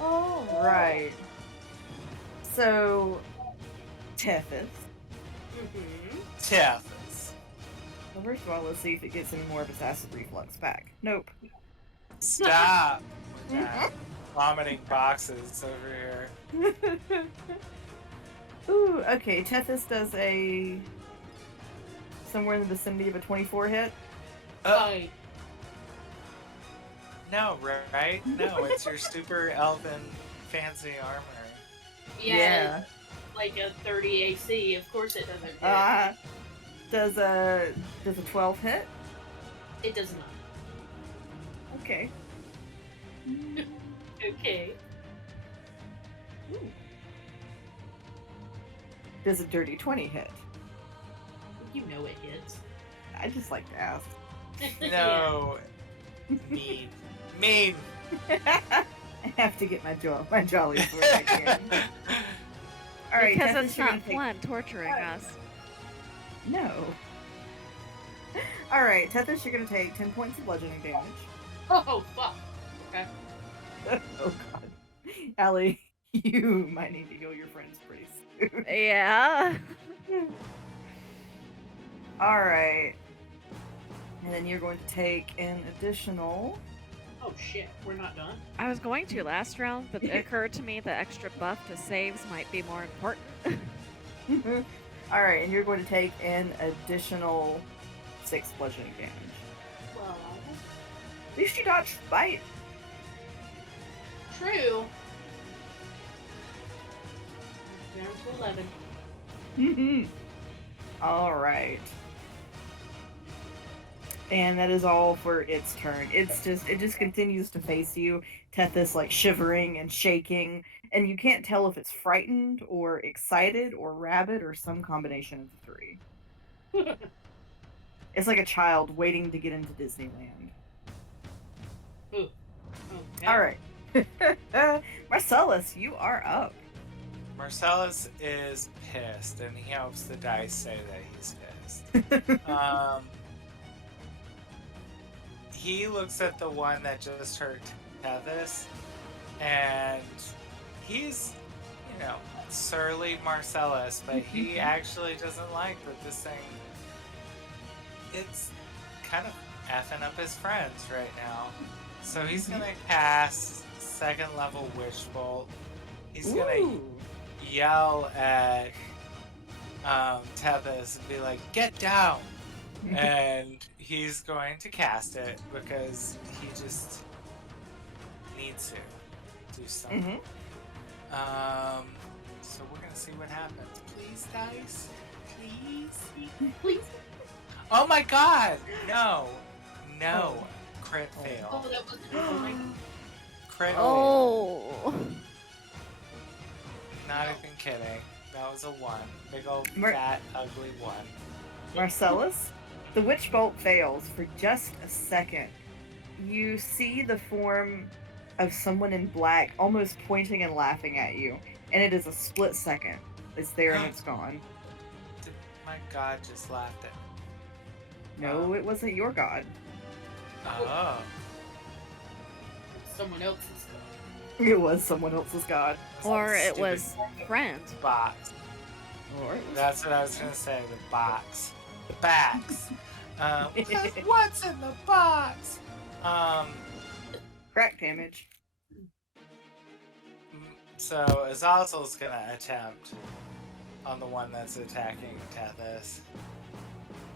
Alright. So, Tethys, Mm-hmm. Tethys. Well, first of all, let's see if it gets any more of its acid reflux back. Nope. Stop with that. Vomiting boxes over here. Ooh, okay. Tethys does a somewhere in the vicinity of a 24 hit. Right. No, right? No, it's your super elven fancy armor. Yeah. Like a 30 AC. Of course it doesn't hit. Does a 12 hit? It does not. Okay. Okay. Ooh. Does a dirty 20 hit? You know it hits. I just like to ask. No. Mean. Mean. I have to get my jollies where I can. All right, Because Tethys, it's you're not gonna fun torturing us. No. All right, Tethys, you're gonna take 10 points of bludgeoning damage. Oh, fuck. Okay. Oh god, Allie, you might need to heal your friends pretty soon. Yeah. All right, and then you're going to take an additional. Oh, shit. We're not done? I was going to last round, but it occurred to me the extra buff to saves might be more important. All right, and you're going to take an additional 6 bludgeoning damage. Well, At least you dodged bite. true. Down to 11. All right. And that is all for its turn. It just continues to face you, Tethys, like shivering and shaking, and you can't tell if it's frightened or excited or rabid or some combination of the three. It's like a child waiting to get into Disneyland. Ooh. Okay. All right. Marcellus, you are up. Marcellus is pissed, and he hopes the dice say that he's pissed. He looks at the one that just hurt Tethys, and he's, surly Marcellus, but he actually doesn't like that this thing, it's kind of effing up his friends right now. So he's gonna cast second level Witch Bolt. He's gonna Ooh. yell at Tethys and be like, "Get down!" And he's going to cast it because he just needs to do something. So we're gonna see what happens. Please, dice. Please. Please. Oh my god! No. No. Crit fail. Oh, that was annoying. Crit fail. Oh. Not even kidding. That was a 1. Big old Mar- fat, ugly 1. Marcellus, the witch bolt fails for just a second. You see the form of someone in black almost pointing and laughing at you, and it is a split second. It's there and it's gone. My god just laughed at me. No, it wasn't your god. Oh. Someone else's. It was someone else's god. Or it Stupid was friend. box. Or it was... That's what I was gonna say. The box. The backs. What's in the box? Crack damage. So Azazel's gonna attempt on the one that's attacking Tethys.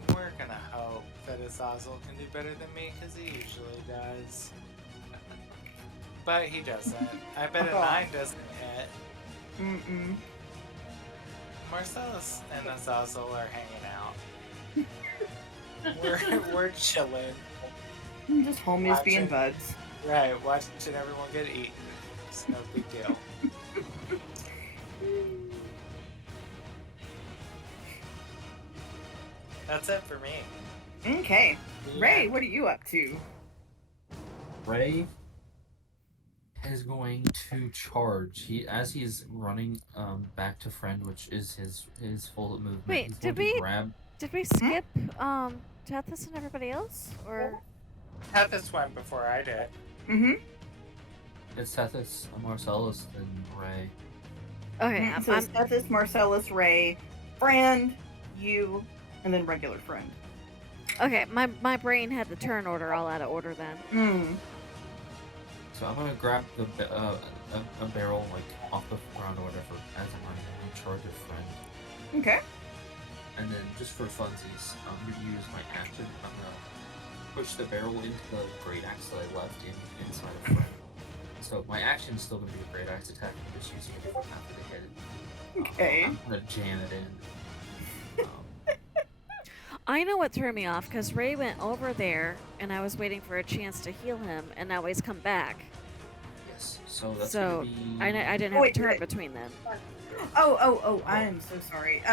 We're gonna hope that Azazel can do better than me, because he usually does. But he doesn't. I bet a 9 doesn't hit. Mm-mm. Marcellus and Azazel are hanging out. We're chilling. Just homies being Watching. buds. Right, watching everyone get eaten. It's no big deal. That's it for me. Okay. Ray, what are you up to? Ray is going to charge. As he's running back to friend, which is his full movement. Wait, he's did going to we- grab? Did we skip Tethys and everybody else? Or Tethys went before I did. Mm-hmm. It's Tethys, Marcellus, and Ray. okay, So it's Tethys, Marcellus, Ray, friend, you, and then regular friend. Okay, my brain had the turn order all out of order then. So I'm gonna grab a barrel like off the ground or whatever as I'm running in charge of friend. Okay. And then just for funsies, I'm gonna use my action. I'm gonna push the barrel into the great axe that I left inside of friend. So my action is still gonna be a great axe attack. I'm just using a different half of the head. Okay. I'm gonna jam it in. I know what threw me off because Ray went over there and I was waiting for a chance to heal him, and now he's come back. Yes. So that's So gonna be. I didn't have a Wait, turn wait. between them. Oh, I am so sorry.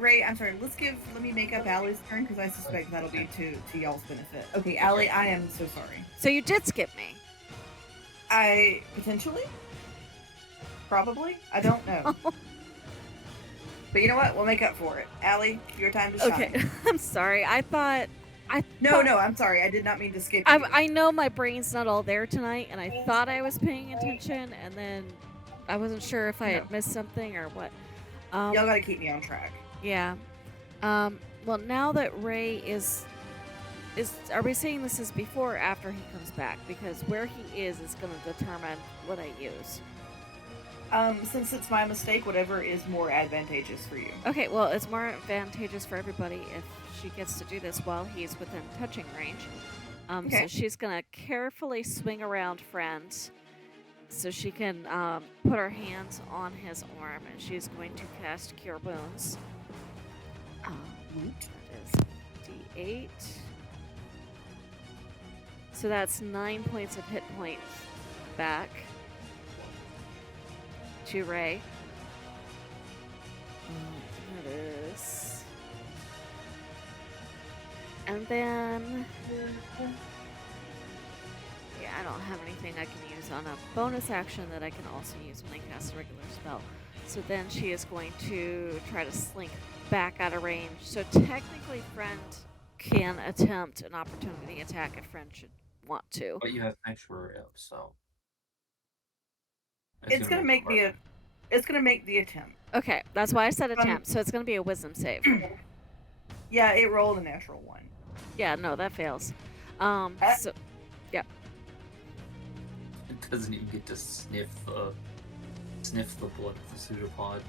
Ray, I'm sorry. Let me make up Allie's turn because I suspect that'll be to y'all's benefit. Okay, Allie, I am so sorry. So you did skip me. I potentially, probably, I don't know. But you know what? We'll make up for it. Allie, your time to shine. Okay, I'm sorry. No, I'm sorry. I did not mean to skip you. I know my brain's not all there tonight, and I thought I was paying attention, and then I wasn't sure if I had missed something or what. Y'all gotta keep me on track. Yeah. Well, now that Ray is are we saying this is before or after he comes back? Because where he is going to determine what I use. Since it's my mistake, whatever is more advantageous for you. Okay, well, it's more advantageous for everybody if she gets to do this while he's within touching range. Okay. So she's going to carefully swing around friend so she can put her hands on his arm, and she's going to cast Cure Wounds. That is D8. So that's 9 points of hit points back to Ray. That is. And then. Yeah, I don't have anything I can use on a bonus action that I can also use when I cast a regular spell. So then she is going to try to slink back out of range. So technically, friend can attempt an opportunity attack if friend should want to. But you have sanctuary up, so. It's gonna make the attempt. Okay, that's why I said attempt. So it's gonna be a wisdom save. Yeah, it rolled a natural 1. Yeah, no, that fails. So, yeah. It doesn't even get to sniff the blood of the pseudopod.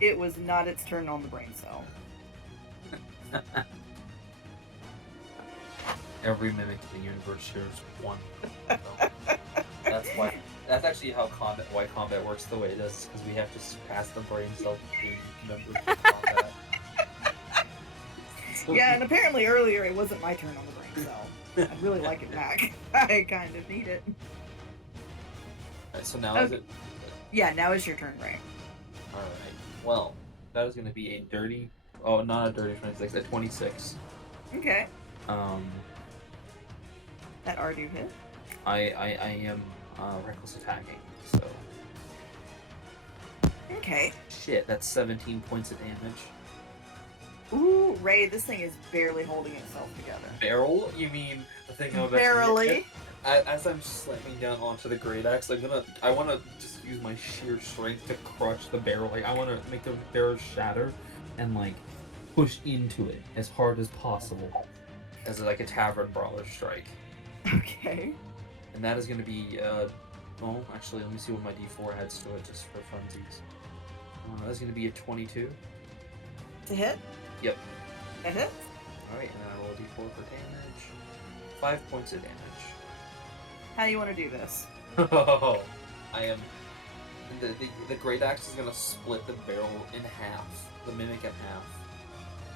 It was not its turn on the brain cell. Every mimic in the universe shares one. That's actually why combat works the way it does, because we have to pass the brain cell between members of combat. Yeah, and apparently earlier it wasn't my turn on the brain cell. I'd really like it back. I kind of need it. Alright, so now is it? Yeah, now is your turn, Ray. Alright, well, that is going to be a dirty... Oh, not a dirty 26, a 26. Okay. Um, That R do hit. I am reckless attacking, so... Okay. Shit, that's 17 points of damage. Ooh, Ray, this thing is barely holding itself together. Barrel? You mean the thing of Barely. As I'm slamming down onto the great axe, I want to just use my sheer strength to crush the barrel. Like I want to make the barrel shatter and like push into it as hard as possible, as like a tavern brawler strike. Okay. And that is going to be, well, actually, let me see what my d4 adds to it just for funsies. That's going to be a 22. To hit? Yep. That hits? Alright, and then I roll a d4 for damage. 5 points of damage. How do you want to do this? Oh, I am. The great axe is gonna split the barrel in half, the mimic in half,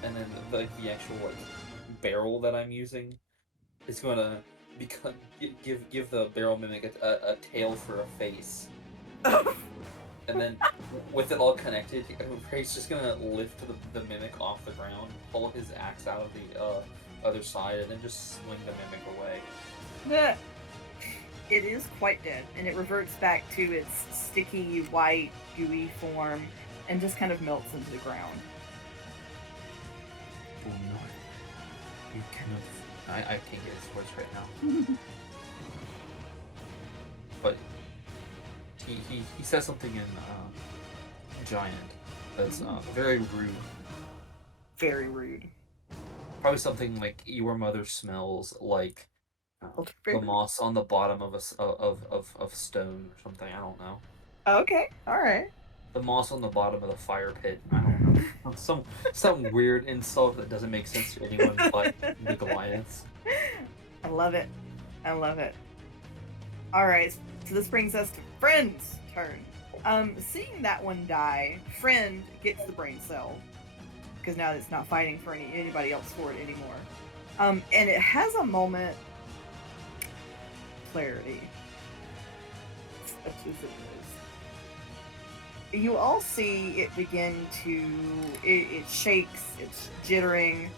and then the actual like barrel that I'm using is gonna give the barrel mimic a tail for a face. And then, with it all connected, Ray's just gonna lift the mimic off the ground, pull his axe out of the other side, and then just swing the mimic away. Yeah. It is quite dead, and it reverts back to its sticky, white, gooey form, and just kind of melts into the ground. Oh no. You kind of... I can't get his voice right now. But he says something in Giant that's very rude. Very rude. Probably something like your mother smells like the moss on the bottom of of stone or something. I don't know. Okay, all right. The moss on the bottom of the fire pit. I don't know. Some weird insult that doesn't make sense to anyone but the Goliaths. I love it. I love it. All right, so this brings us to Friend's turn. Seeing that one die, Friend gets the brain cell because now it's not fighting for anybody else for it anymore. And it has a moment clarity. Such as it is. You all see it begin to. It shakes. It's jittering.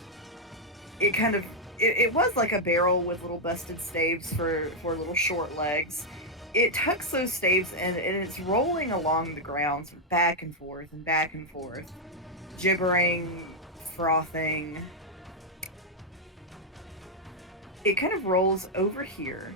It kind of. It was like a barrel with little busted staves for little short legs. It tucks those staves and it's rolling along the ground, sort of back and forth and back and forth, gibbering, frothing. It kind of rolls over here.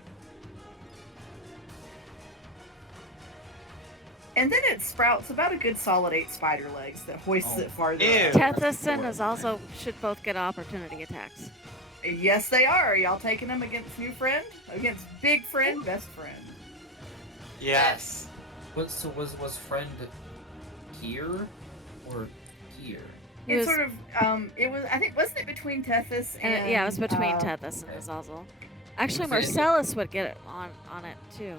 And then it sprouts about a good solid 8 spider legs that hoists it farther Ew. up. Tethys and is also should both get opportunity attacks. Yes, they are. Y'all taking them against new friend? Against big friend, best friend. Yes. So was friend here or here? He It's was- sort of, it was, I think, wasn't it between Tethys and... yeah, it was between Tethys and okay. Azazel. Actually, Okay. Marcellus would get it on it too.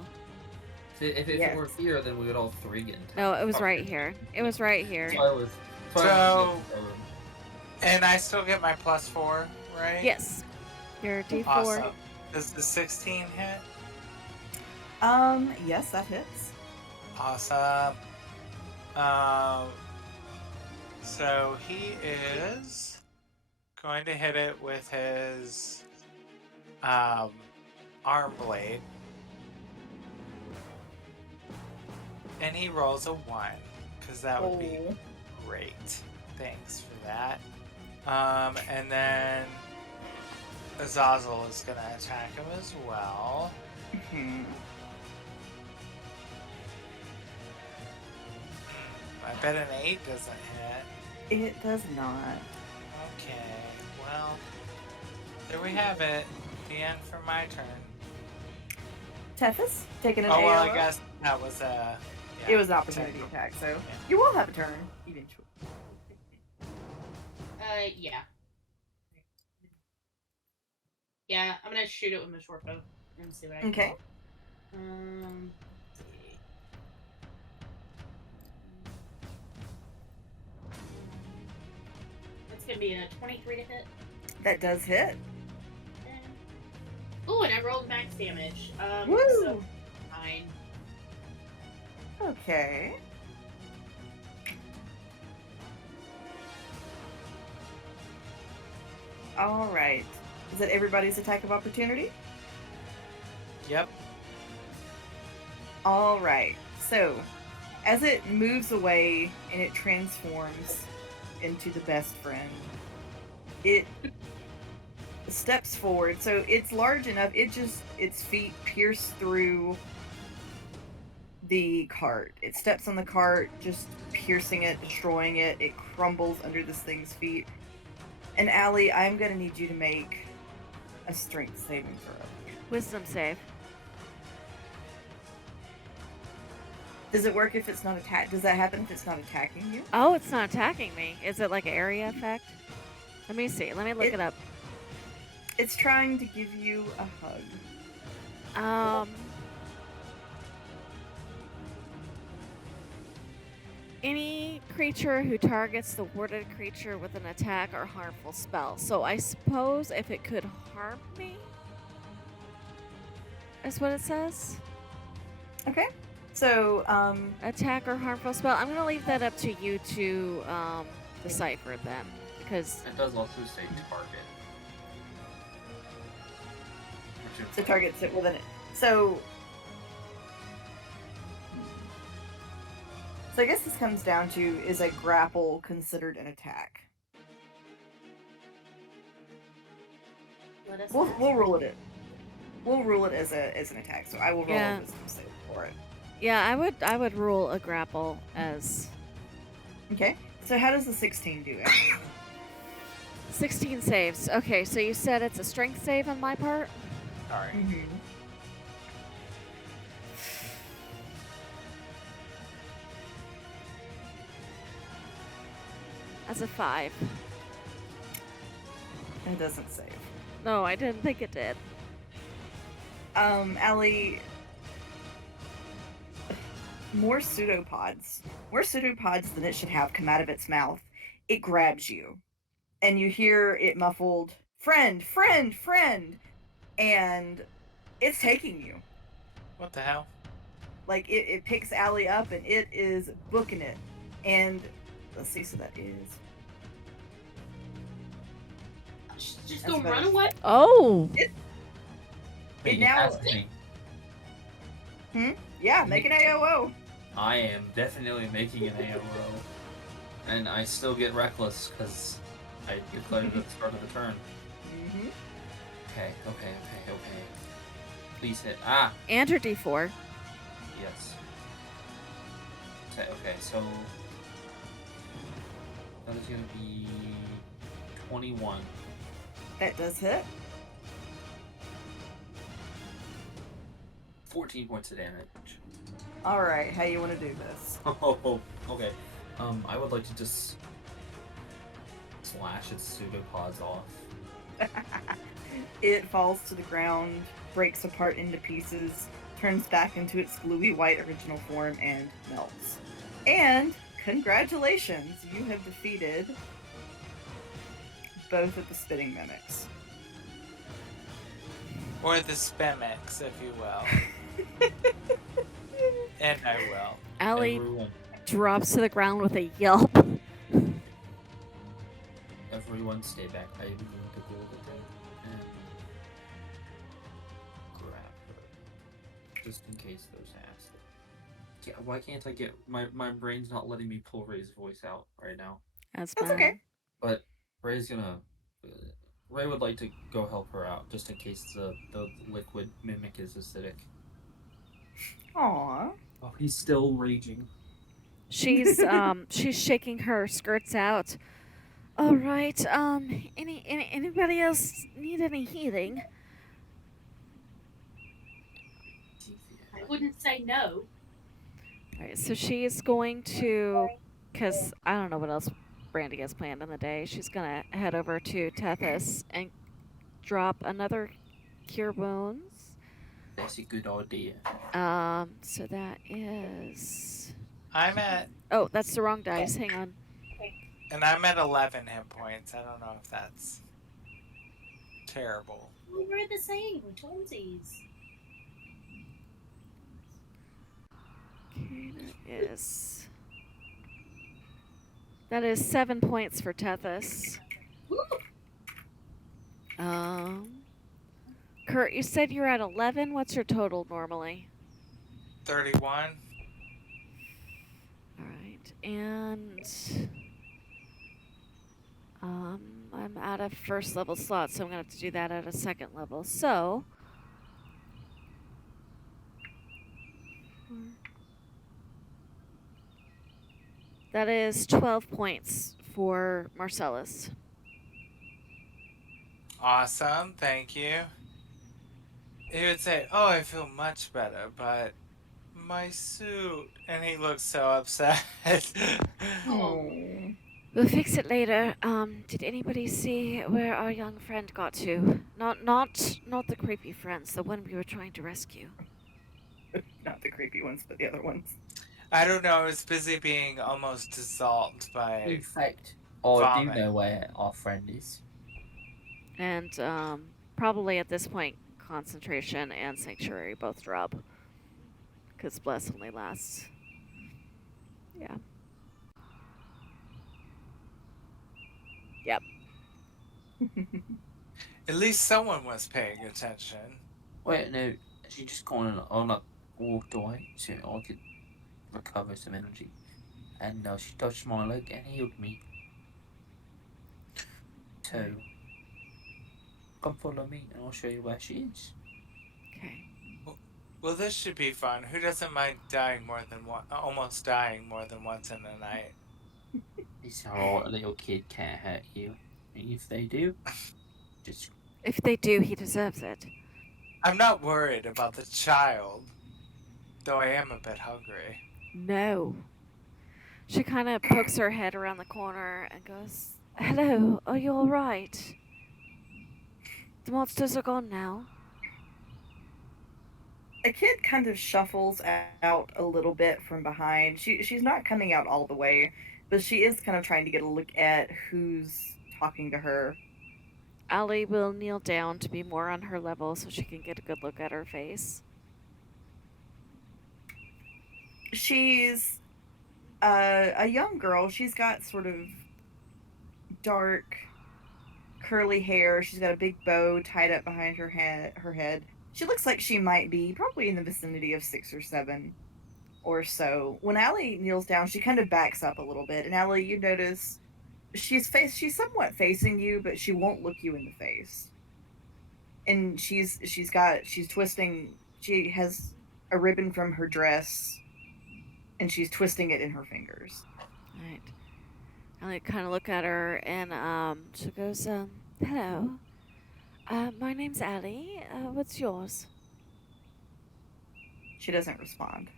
If Yes. it were here, then we would all 3 get into No, it was right here. It was right here. And I still get my +4, right? Yes. Your D4. Awesome. Does the 16 hit? Yes, that hits. Awesome. So he is going to hit it with his arm blade. And he rolls a 1, because that would be Oh. great. Thanks for that. And then Azazel is going to attack him as well. Mhm. I bet an 8 doesn't hit. It does not. Okay, well, there we have it. The end for my turn. Tethys, taking an Oh, well, AOO. I guess that was a... It was an opportunity attack, so you will have a turn eventually. Yeah. Yeah, I'm gonna shoot it with my short bow and see what I can Okay. do. Let's see. That's gonna be a 23 to hit. That does hit. Oh, and I rolled max damage. Woo! So 9. Okay. All right. Is that everybody's attack of opportunity? Yep. All right. So, as it moves away and it transforms into the best friend, it steps forward. So it's large enough. Its feet pierce through the cart. It steps on the cart, just piercing it, destroying it. It crumbles under this thing's feet. And Allie, I'm gonna need you to make a strength saving throw. Wisdom save. Does it work if it's not attacked? Does that happen if it's not attacking you? Oh, it's not attacking me. Is it like an area effect? Let me see. Let me look it up. It's trying to give you a hug. Any creature who targets the warded creature with an attack or harmful spell. So I suppose if it could harm me, is what it says. Okay. So, Attack or harmful spell. I'm gonna leave that up to you to decipher then, because It does also say target. Which is the target's it within it. So I guess this comes down to, is a grapple considered an attack? Let us We'll know. rule it. We'll rule it as an attack. So I will roll Yeah. a wisdom save for it. yeah, I would rule a grapple as Okay. So how does the 16 do it? 16 saves. Okay, so you said it's a strength save on my part? Sorry. Mm-hmm. That's a 5. It doesn't save. No, I didn't think it did. Allie, more pseudopods than it should have come out of its mouth. It grabs you, and you hear it muffled, friend, friend, friend, and it's taking you. What the hell? Like, it picks Allie up, and it is booking it. And, let's see, so that is... She's just That's gonna run better. away? Oh! It Make it now... past me. Yeah, make an AOO. I am definitely making an AOO. And I still get reckless because I declared it at the start of the turn. Mm-hmm. Okay. Please hit. Ah! And her D4. Yes. Okay, so that is gonna be 21. That does hit. 14 points of damage. Alright, how you want to do this? Oh, okay. I would like to just slash its pseudopods off. It falls to the ground, breaks apart into pieces, turns back into its gluey white original form, and melts. And, congratulations, you have defeated both of the spitting mimics. Or the Spemix, if you will. And I will. Allie Everyone, drops to the ground with a yelp. everyone stay back. I am going to go over there and grab her. Just in case there's acid. Yeah, why can't I get... My brain's not letting me pull Ray's voice out right now. That's That's bad. okay. But Ray's gonna... Ray would like to go help her out, just in case the liquid mimic is acidic. Aww. Oh, he's still raging. She's shaking her skirts out. All right. Anybody else need any healing? I wouldn't say no. All right. So she's going to, because I don't know what else Brandy has planned in the day. She's gonna head over to Tethys and drop another cure wounds. That's a good idea. So that is. I'm at Oh, that's the wrong dice. Hang on. 11 hit points. I don't know if that's terrible. We were the same, twinsies. Okay, that is 7 points for Tethys. Woo! Kurt, you said you're at 11. What's your total normally? 31. All right, and I'm at a first level slot, so I'm gonna have to do that at a second level. So. That is 12 points for Marcellus. Awesome, thank you. He would say, "Oh, I feel much better, but my suit," and he looks so upset. Oh. We'll fix it later. Did anybody see where our young friend got to? Not the creepy friends, the one we were trying to rescue. Not the creepy ones, but the other ones. I don't know. I was busy being almost dissolved by. In fact, I do Vomit. know where our friend is. And probably at this point, concentration and sanctuary both drop. Because bless only lasts. Yeah. Yep. At least someone was paying attention. Wait, no, she just kind of walked away so I could recover some energy. And she touched my leg and healed me. So, come follow me and I'll show you where she is. Okay. Well, this should be fun. Who doesn't mind almost dying more than once in a night? It's alright, a little kid can't hurt you. If they do, just If they do, he deserves it. I'm not worried about the child, though I am a bit hungry. No. She kind of pokes her head around the corner and goes, "Hello, are you alright? The monsters are gone now." A kid kind of shuffles out a little bit from behind. She's not coming out all the way, but she is kind of trying to get a look at who's talking to her. Allie will kneel down to be more on her level so she can get a good look at her face. She's a young girl. She's got sort of dark curly hair. She's got a big bow tied up behind her head. She looks like she might be probably in the vicinity of 6 or 7 or so. When Allie kneels down, she kind of backs up a little bit. And Allie, you notice she's somewhat facing you, but she won't look you in the face. And she's twisting. She has a ribbon from her dress, and she's twisting it in her fingers. Right. Allie kind of look at her and she goes, "Hello. My name's Allie. What's yours?" She doesn't respond.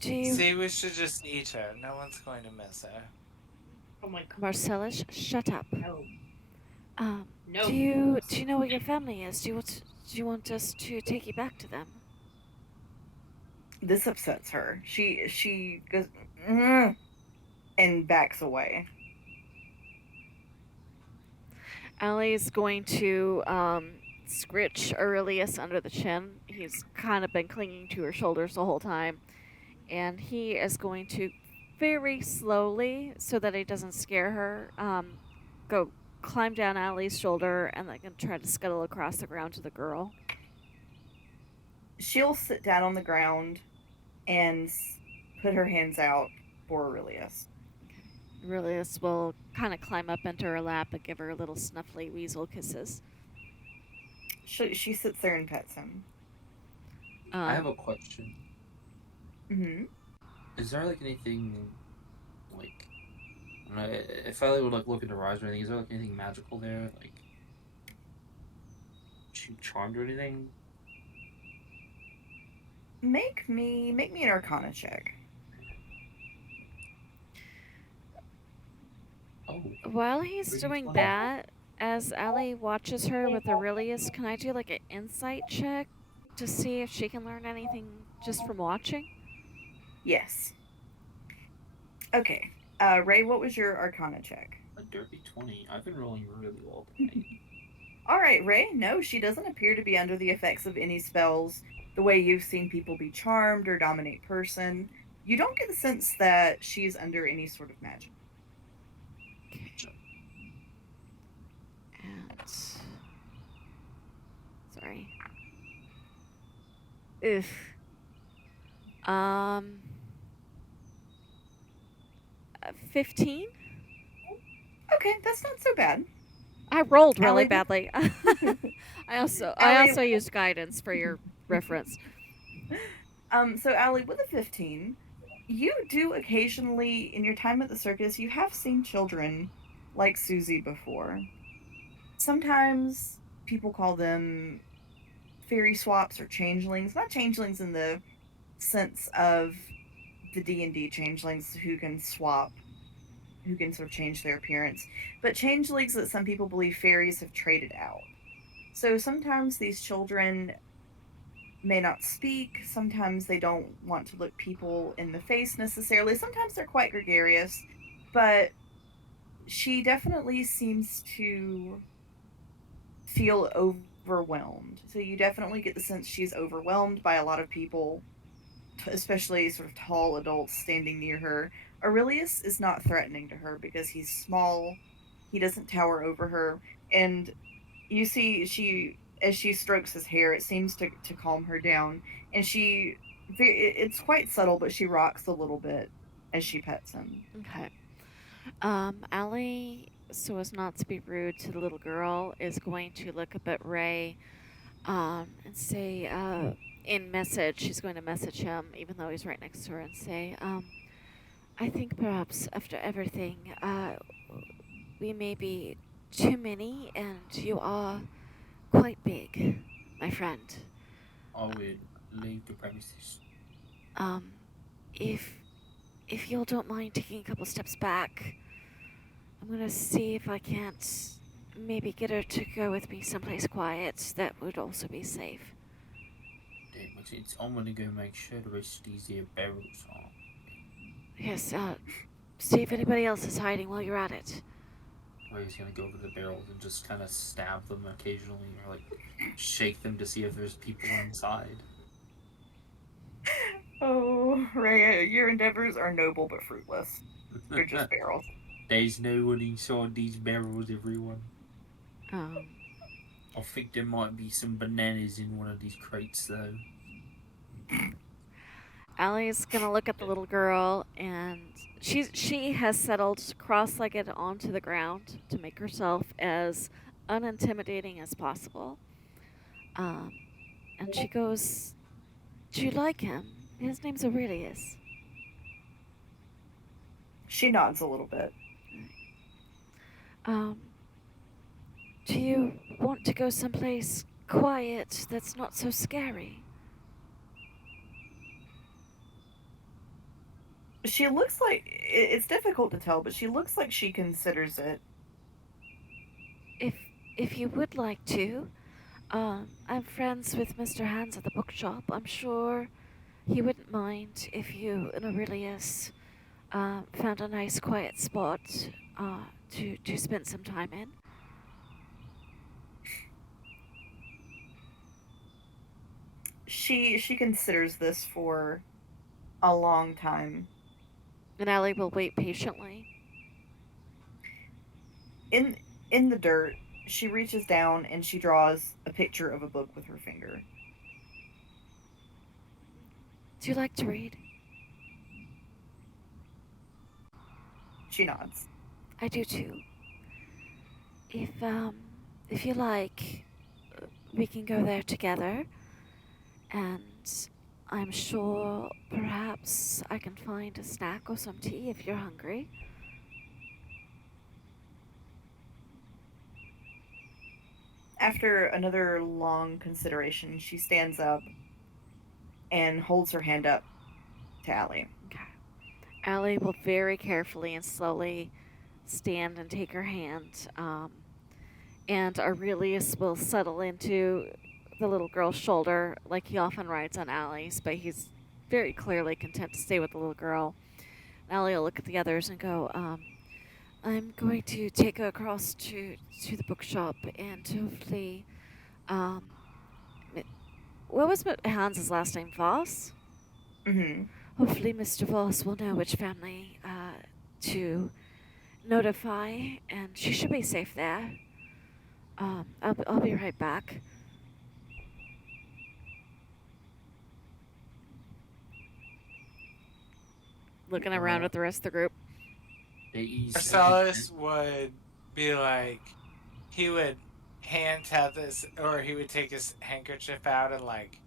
Do you, See, we should just eat her. No one's going to miss her. Oh my god. Marcellus, shut up. No. No. Do you know where your family is? Do you want us to take you back to them? This upsets her. She goes "Mm," and backs away. Allie's going to scritch Aurelius under the chin. He's kind of been clinging to her shoulders the whole time. And he is going to very slowly, so that he doesn't scare her, go climb down Allie's shoulder and then try to scuttle across the ground to the girl. She'll sit down on the ground and put her hands out for Aurelius. Aurelius will kind of climb up into her lap and give her little snuffly weasel kisses. She sits there and pets him. I have a question. Mm-hmm. Is there like anything like I don't know, if I would like look into her eyes or anything, is there like anything magical there? Like she charmed or anything? Make me an Arcana check. Oh. While he's Pretty doing fun. that, as Allie watches her with Aurelius, can I do like an insight check to see if she can learn anything just from watching? Yes. Okay. Ray, what was your Arcana check? a dirty 20. I've been rolling really well tonight. All right, Ray. No, she doesn't appear to be under the effects of any spells the way you've seen people be charmed or dominate person. You don't get the sense that she's under any sort of magic. And sorry. Oof. 15? Okay, that's not so bad. I rolled really Allie? badly. I also Allie- used guidance for your reference. So Allie, with a 15, you do occasionally, in your time at the circus, you have seen children like Susie before. Sometimes people call them fairy swaps or changelings. Not changelings in the sense of the D&D changelings who can swap, who can sort of change their appearance, but changelings that some people believe fairies have traded out. So sometimes these children may not speak, sometimes they don't want to look people in the face necessarily, sometimes they're quite gregarious, but she definitely seems to feel overwhelmed. So you definitely get the sense she's overwhelmed by a lot of people, especially sort of tall adults standing near her. Aurelius is not threatening to her because he's small, he doesn't tower over her, and you see as she strokes his hair, it seems to calm her down, and it's quite subtle, but she rocks a little bit as she pets him. Okay. Allie, so as not to be rude to the little girl, is going to look up at Ray and say, in message, she's going to message him, even though he's right next to her, and say, I think perhaps after everything, we may be too many, and you are quite big, my friend. I would leave the premises. Um, if if you don't mind taking a couple steps back, I'm gonna see if I can't maybe get her to go with me someplace quiet that would also be safe. That makes sense. I'm gonna go make sure the rest of these here barrels are. Yes, see if anybody else is hiding while you're at it. Ray's gonna go over the barrels and just kind of stab them occasionally, or like shake them to see if there's people inside. Oh, Ray, your endeavors are noble but fruitless. You're just barrels. There's no one inside these barrels, everyone. Um, I think there might be some bananas in one of these crates, though. Allie's gonna look at the little girl, and she has settled cross-legged onto the ground to make herself as unintimidating as possible. Um, and she goes, "Do you like him? His name's Aurelius." She nods a little bit. Um, do you want to go someplace quiet that's not so scary? She looks like it's difficult to tell, but she looks like she considers it. If you would like to, I'm friends with Mr. Hans at the bookshop. I'm sure he wouldn't mind if you and Aurelius found a nice quiet spot to spend some time in. She considers this for a long time. And Allie will wait patiently. In the dirt, she reaches down and she draws a picture of a book with her finger. Do you like to read? She nods. I do too. If you like, we can go there together, and I'm sure perhaps I can find a snack or some tea if you're hungry. After another long consideration, she stands up and holds her hand up to Allie. Okay. Allie will very carefully and slowly stand and take her hand, and Aurelius will settle into the little girl's shoulder like he often rides on Allie's, but he's very clearly content to stay with the little girl. Allie will look at the others and go, I'm going to take her across to the bookshop and hopefully, what was Hans's last name? Voss? Mm-hmm. Hopefully Mr. Voss will know which family to notify, and she should be safe there. I'll be right back. Looking around at the rest of the group. Marcellus would be like, he would hand Tethys, or he would take his handkerchief out and like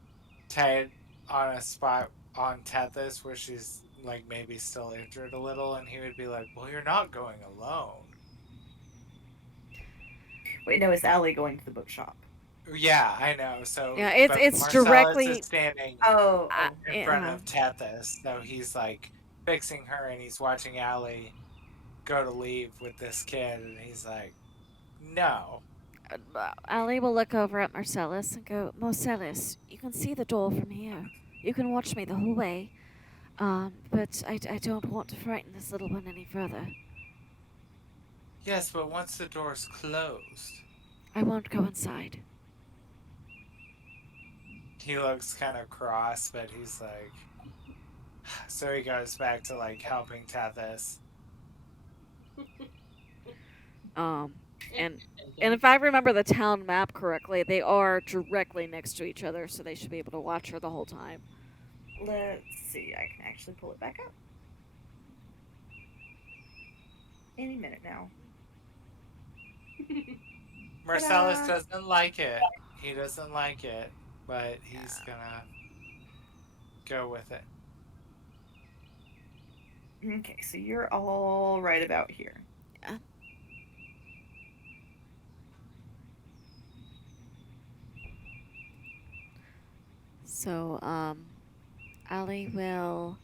tie it on a spot on Tethys where she's like maybe still injured a little, and he would be like, well, you're not going alone. Wait, no, it's Allie going to the bookshop. Yeah, I know. So Yeah, but it's Marcellus directly is standing Oh, in front of Tethys, so he's like fixing her, and he's watching Allie go to leave with this kid, and he's like, no. Allie will look over at Marcellus and go, Marcellus, you can see the door from here. You can watch me the whole way. But I don't want to frighten this little one any further. Yes, but once the door's closed. I won't go inside. He looks kind of cross, but he's like... So he goes back to, like, helping Tethys. And if I remember the town map correctly, they are directly next to each other, so they should be able to watch her the whole time. let's see. I can actually pull it back up. Any minute now. Marcellus Ta-da! doesn't like it. He doesn't like it, but he's gonna go with it. Okay, so you're all right about here. Yeah. So, Allie will,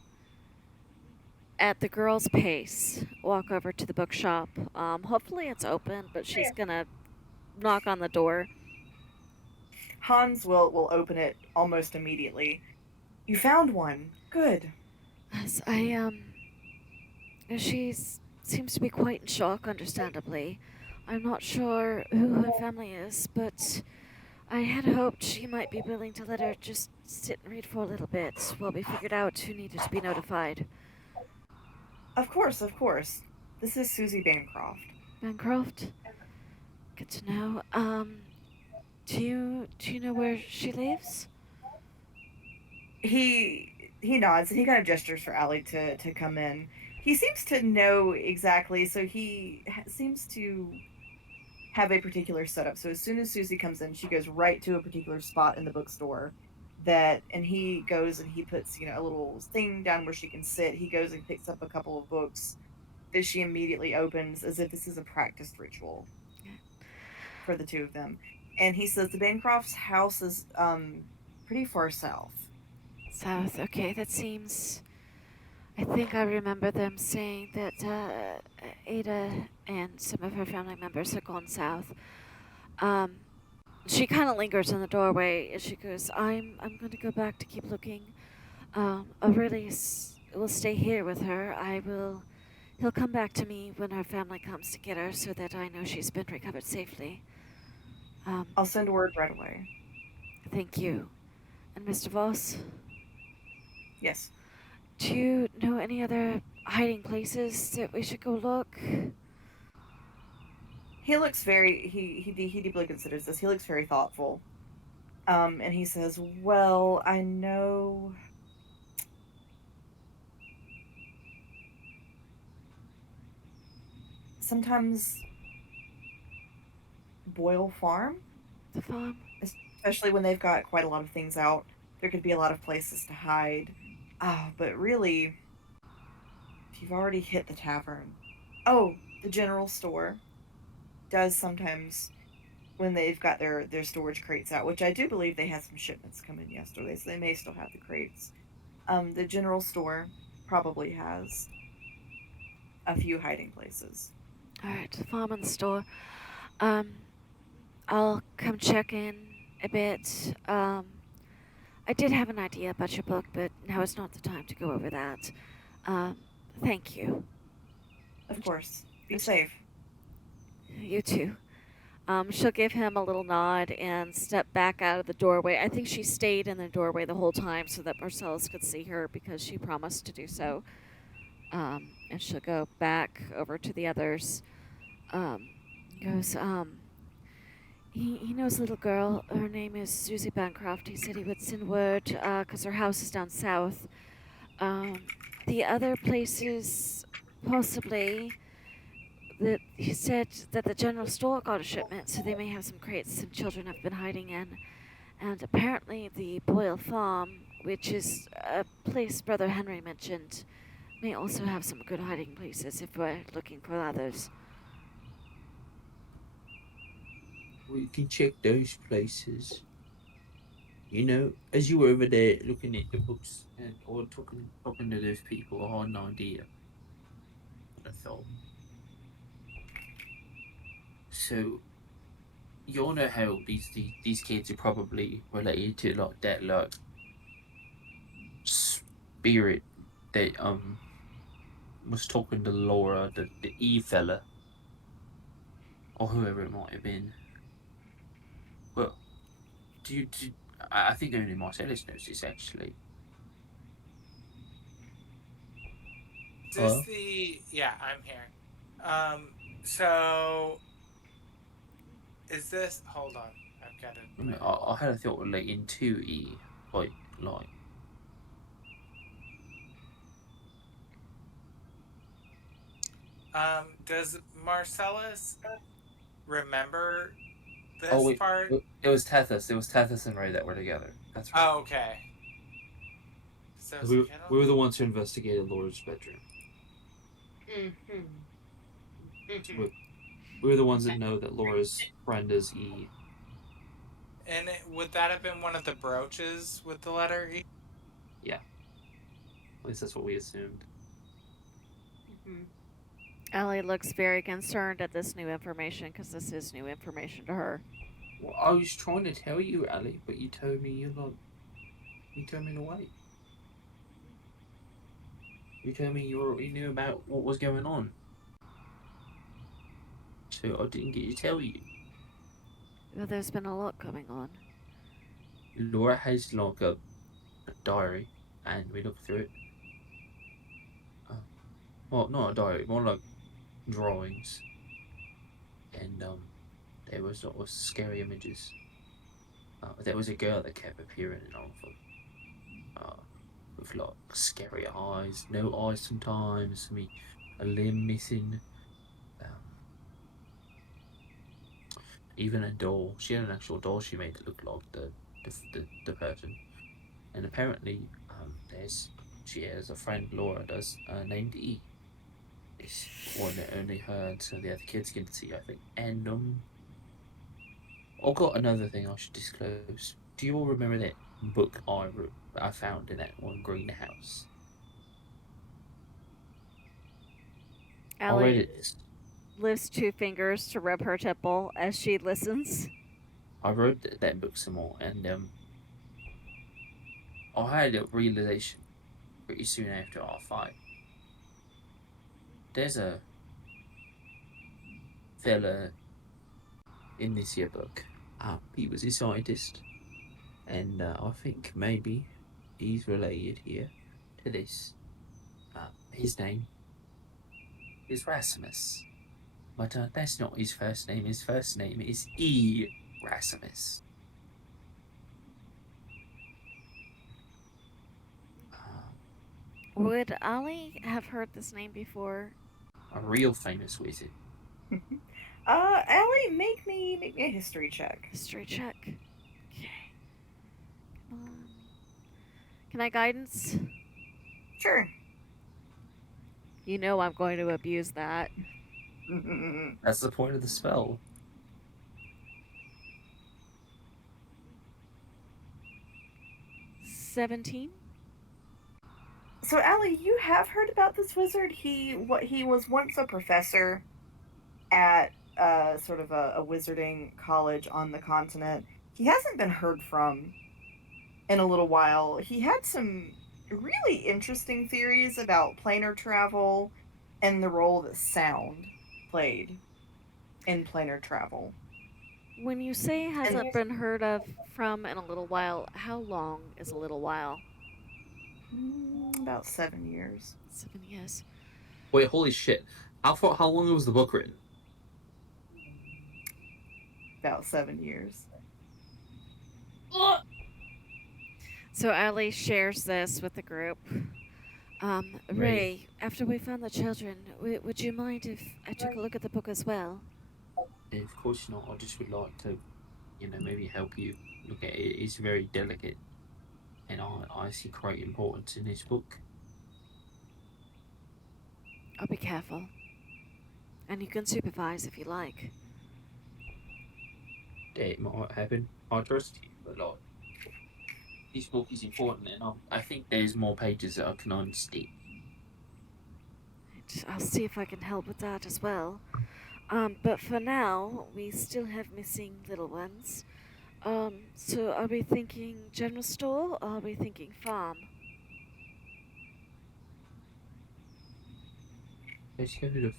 at the girl's pace, walk over to the bookshop. Hopefully it's open, but she's gonna knock on the door. Hans will open it almost immediately. You found one. Good. As she seems to be quite in shock, understandably. I'm not sure who her family is, but I had hoped she might be willing to let her just sit and read for a little bit while we figured out who needed to be notified. Of course, of course. This is Susie Bancroft. Bancroft? Good to know. Do you know where she lives? He nods and he kind of gestures for Allie to come in. He seems to know exactly, so he seems to have a particular setup. So as soon as Susie comes in, she goes right to a particular spot in the bookstore and he goes and he puts, a little thing down where she can sit. He goes and picks up a couple of books that she immediately opens as if this is a practiced ritual for the two of them. And he says the Bancroft's house is pretty far south. South. Okay, that seems. I think I remember them saying that Ada and some of her family members had gone south. She kind of lingers in the doorway as she goes, I'm going to go back to keep looking. Aurelius will stay here with her. He'll come back to me when her family comes to get her so that I know she's been recovered safely. I'll send word right away. Thank you. And Mr. Voss? Yes. Do you know any other hiding places that we should go look? He looks very he deeply considers this. He looks very thoughtful. And he says, "Well, I know sometimes Boyle Farm, The farm? especially when they've got quite a lot of things out, there could be a lot of places to hide. But really, if you've already hit the tavern, oh, the general store does sometimes when they've got their storage crates out, which I do believe they had some shipments come in yesterday, so they may still have the crates. The general store probably has a few hiding places. Alright, the farm and the store. I'll come check in a bit. I did have an idea about your book, but now is not the time to go over that. Thank you. Of course. Be safe. You too. She'll give him a little nod and step back out of the doorway. I think she stayed in the doorway the whole time so that Marcellus could see her because she promised to do so. And she'll go back over to the others. Goes, he knows a little girl. Her name is Susie Bancroft. He said he would send word because her house is down south. The other places, possibly, that he said that the general store got a shipment, so they may have some crates some children have been hiding in. And apparently the Boyle Farm, which is a place Brother Henry mentioned, may also have some good hiding places if we're looking for others. We can check those places. As you were over there looking at the books or talking to those people, I had no idea. I thought. So, you all know how these kids are probably related to like that spirit that was talking to Laura, the E fella, or whoever it might have been. Well, I think only Marcellus knows this actually. Is this the... Yeah, I'm here. So... Is this... Hold on. I've got it. I had a thought relating to E, like... Does Marcellus remember this part? It was Tethys. It was Tethys and Ray that were together. That's right. Oh, okay. So we were the ones who investigated Laura's bedroom. Mm-hmm. Mm-hmm. We're the ones that know that Laura's friend is E. And would that have been one of the brooches with the letter E? Yeah. At least that's what we assumed. Mm-hmm. Allie looks very concerned at this new information because this is new information to her. Well, I was trying to tell you, Ali, but you told me you told me to wait. You told me you already knew about what was going on. So I didn't get to tell you. Well, there's been a lot going on. Laura has like a diary, and we looked through it. Well, not a diary, more like drawings. And there was sort of scary images. There was a girl that kept appearing in all of them. With like scary eyes, no eyes sometimes, a limb missing. Even a doll. She had an actual doll she made that looked like the person. And apparently, she has a friend Laura does named E. It's one that only her and some of the other kids can see, I think. And I've got another thing I should disclose. Do you all remember that book I found in that one greenhouse? I read Allie it. lifts 2 fingers to rub her temple as she listens. I wrote that book some more, and I had a realization pretty soon after our fight. There's a fella in this here book. He was a scientist, and I think maybe he's related here to this. His name is Rasimus. But that's not his first name. His first name is Erasmus. Would Allie have heard this name before? A real famous wizard. Allie, make me a history check. History check. Okay. Come on. Can I guidance? Sure. You know I'm going to abuse that. That's the point of the spell. $17. So, Allie, you have heard about this wizard. He was once a professor at sort of a wizarding college on the continent. He hasn't been heard from in a little while. He had some really interesting theories about planar travel and the role that sound played in planar travel. When you say hasn't been heard of from in a little while, how long is a little while? About 7 years. 7 years. Wait, holy shit. How long was the book written? About 7 years. So Allie shares this with the group. Ray, after we found the children, would you mind if I took a look at the book as well? Of course not. I just would like to, maybe help you look at it. It's very delicate. And I see great importance in this book. I'll be careful. And you can supervise if you like. That might happen. I trust you a lot. This book is important, and I think there's more pages that I can understand. I'll see if I can help with that as well. But for now, we still have missing little ones. So are we thinking general store or are we thinking farm? Let's go to the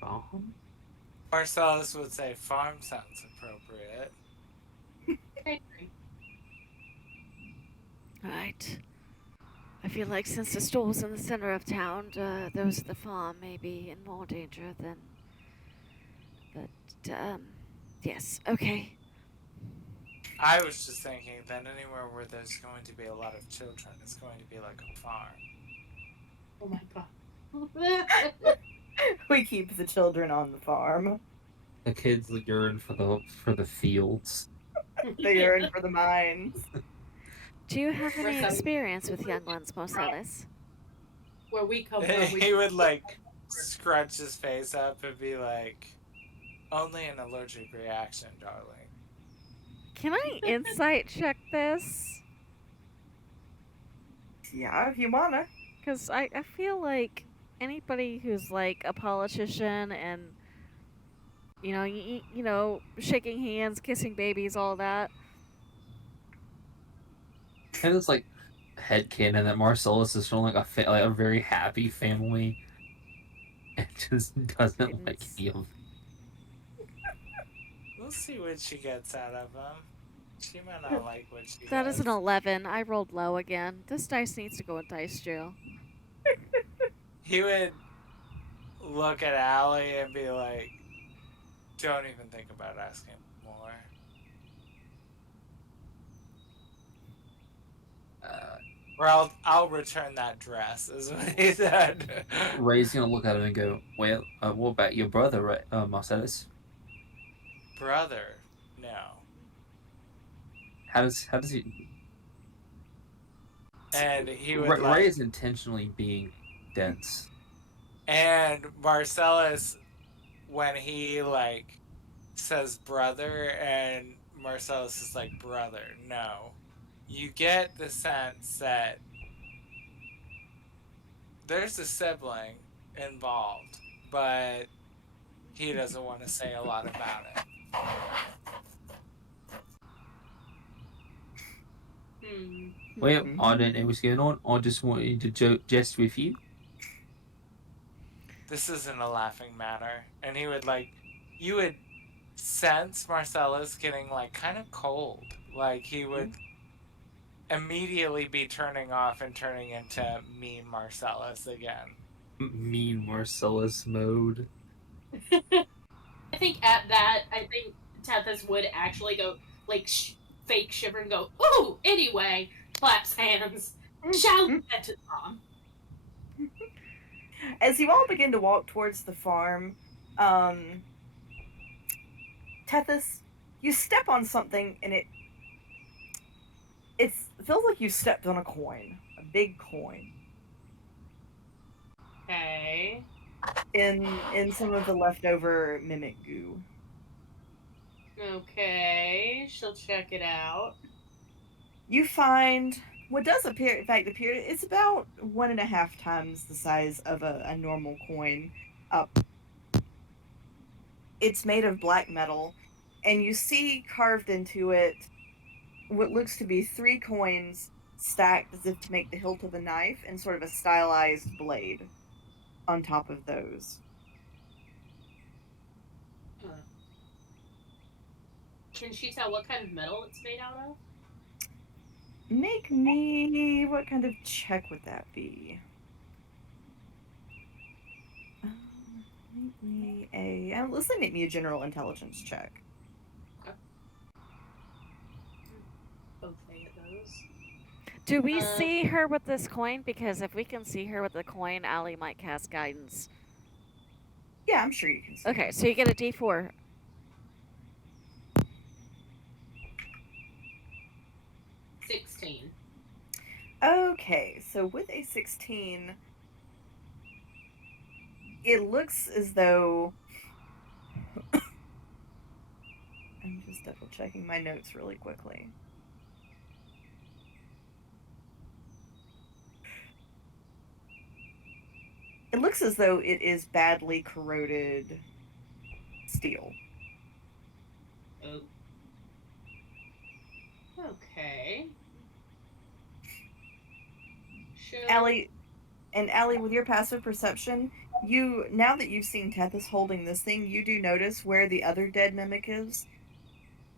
farm. Marcellus would say farm sounds appropriate. I agree. Right. I feel like since the store's in the center of town, those at the farm may be in more danger than... But, yes, okay. I was just thinking that anywhere where there's going to be a lot of children is going to be like a farm. Oh my god. We keep the children on the farm. The kids yearn for the fields. They yearn for the mines. Do you have any Right. experience with young ones, Marcellus? Where we come from, He would like scrunch his face up and be like, only an allergic reaction, darling. Can I insight check this? Yeah, if you wanna. Because I feel like anybody who's like a politician and you know, shaking hands, kissing babies, all that. And it's like headcanon that Marcellus is from like a very happy family and just doesn't like Goodness. any of. We'll see what she gets out of him. She might not like what she That gets. is an 11. I rolled low again. This dice needs to go in dice jail. He would look at Allie and be like, don't even think about asking more. Or I'll return that dress, is what he said. Ray's gonna look at him and go, "Well, what about your brother, Marcellus? Brother, no. How does he?" And he would Ray, like, Ray is intentionally being dense. and Marcellus, when he like says brother, and Marcellus is like, brother, no. You get the sense that there's a sibling involved, but he doesn't want to say a lot about it. Well, I don't know what's going on. I just wanted to jest with you. This isn't a laughing matter. And he would like, you would sense Marcellus getting like kind of cold. Like he would immediately be turning off and turning into mean Marcellus again. Mean Marcellus mode. I think at that, Tethys would actually go, like, fake shiver and go, ooh, anyway, claps hands, shout at his mom. As you all begin to walk towards the farm, Tethys, you step on something and it feels like you stepped on a coin, a big coin. Okay. In some of the leftover mimic goo. Okay, she'll check it out. You find what does appear, in fact, it's about 1.5 times the size of a normal coin. It's made of black metal, and you see carved into it what looks to be 3 coins stacked as if to make the hilt of a knife, and sort of a stylized blade on top of those. Can she tell what kind of metal it's made out of? Make me... what kind of check would that be? Make me a... let's say make me a general intelligence check. Okay, at those. Do we see her with this coin? Because if we can see her with the coin, Allie might cast guidance. Yeah, I'm sure you can see. Okay, so you get a D4. 16. Okay, so with a 16, it looks as though... I'm just double checking my notes really quickly. It looks as though it is badly corroded steel. Oh. Okay. Allie, with your passive perception, now that you've seen Tethys holding this thing, you do notice where the other dead mimic is.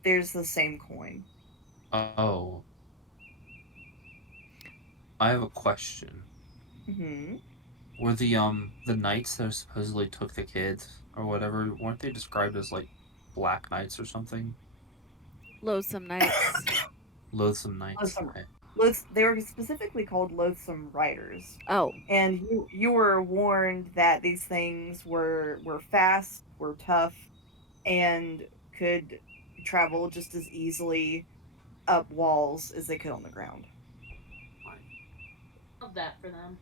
There's the same coin. Oh. I have a question. Mm-hmm. Were the knights that supposedly took the kids or whatever, weren't they described as like black knights or something? Loathsome Knights. Loathsome knights. Loathsome. Okay. They were specifically called Loathsome Riders. Oh. And you were warned that these things were fast, were tough, and could travel just as easily up walls as they could on the ground. Love that for them.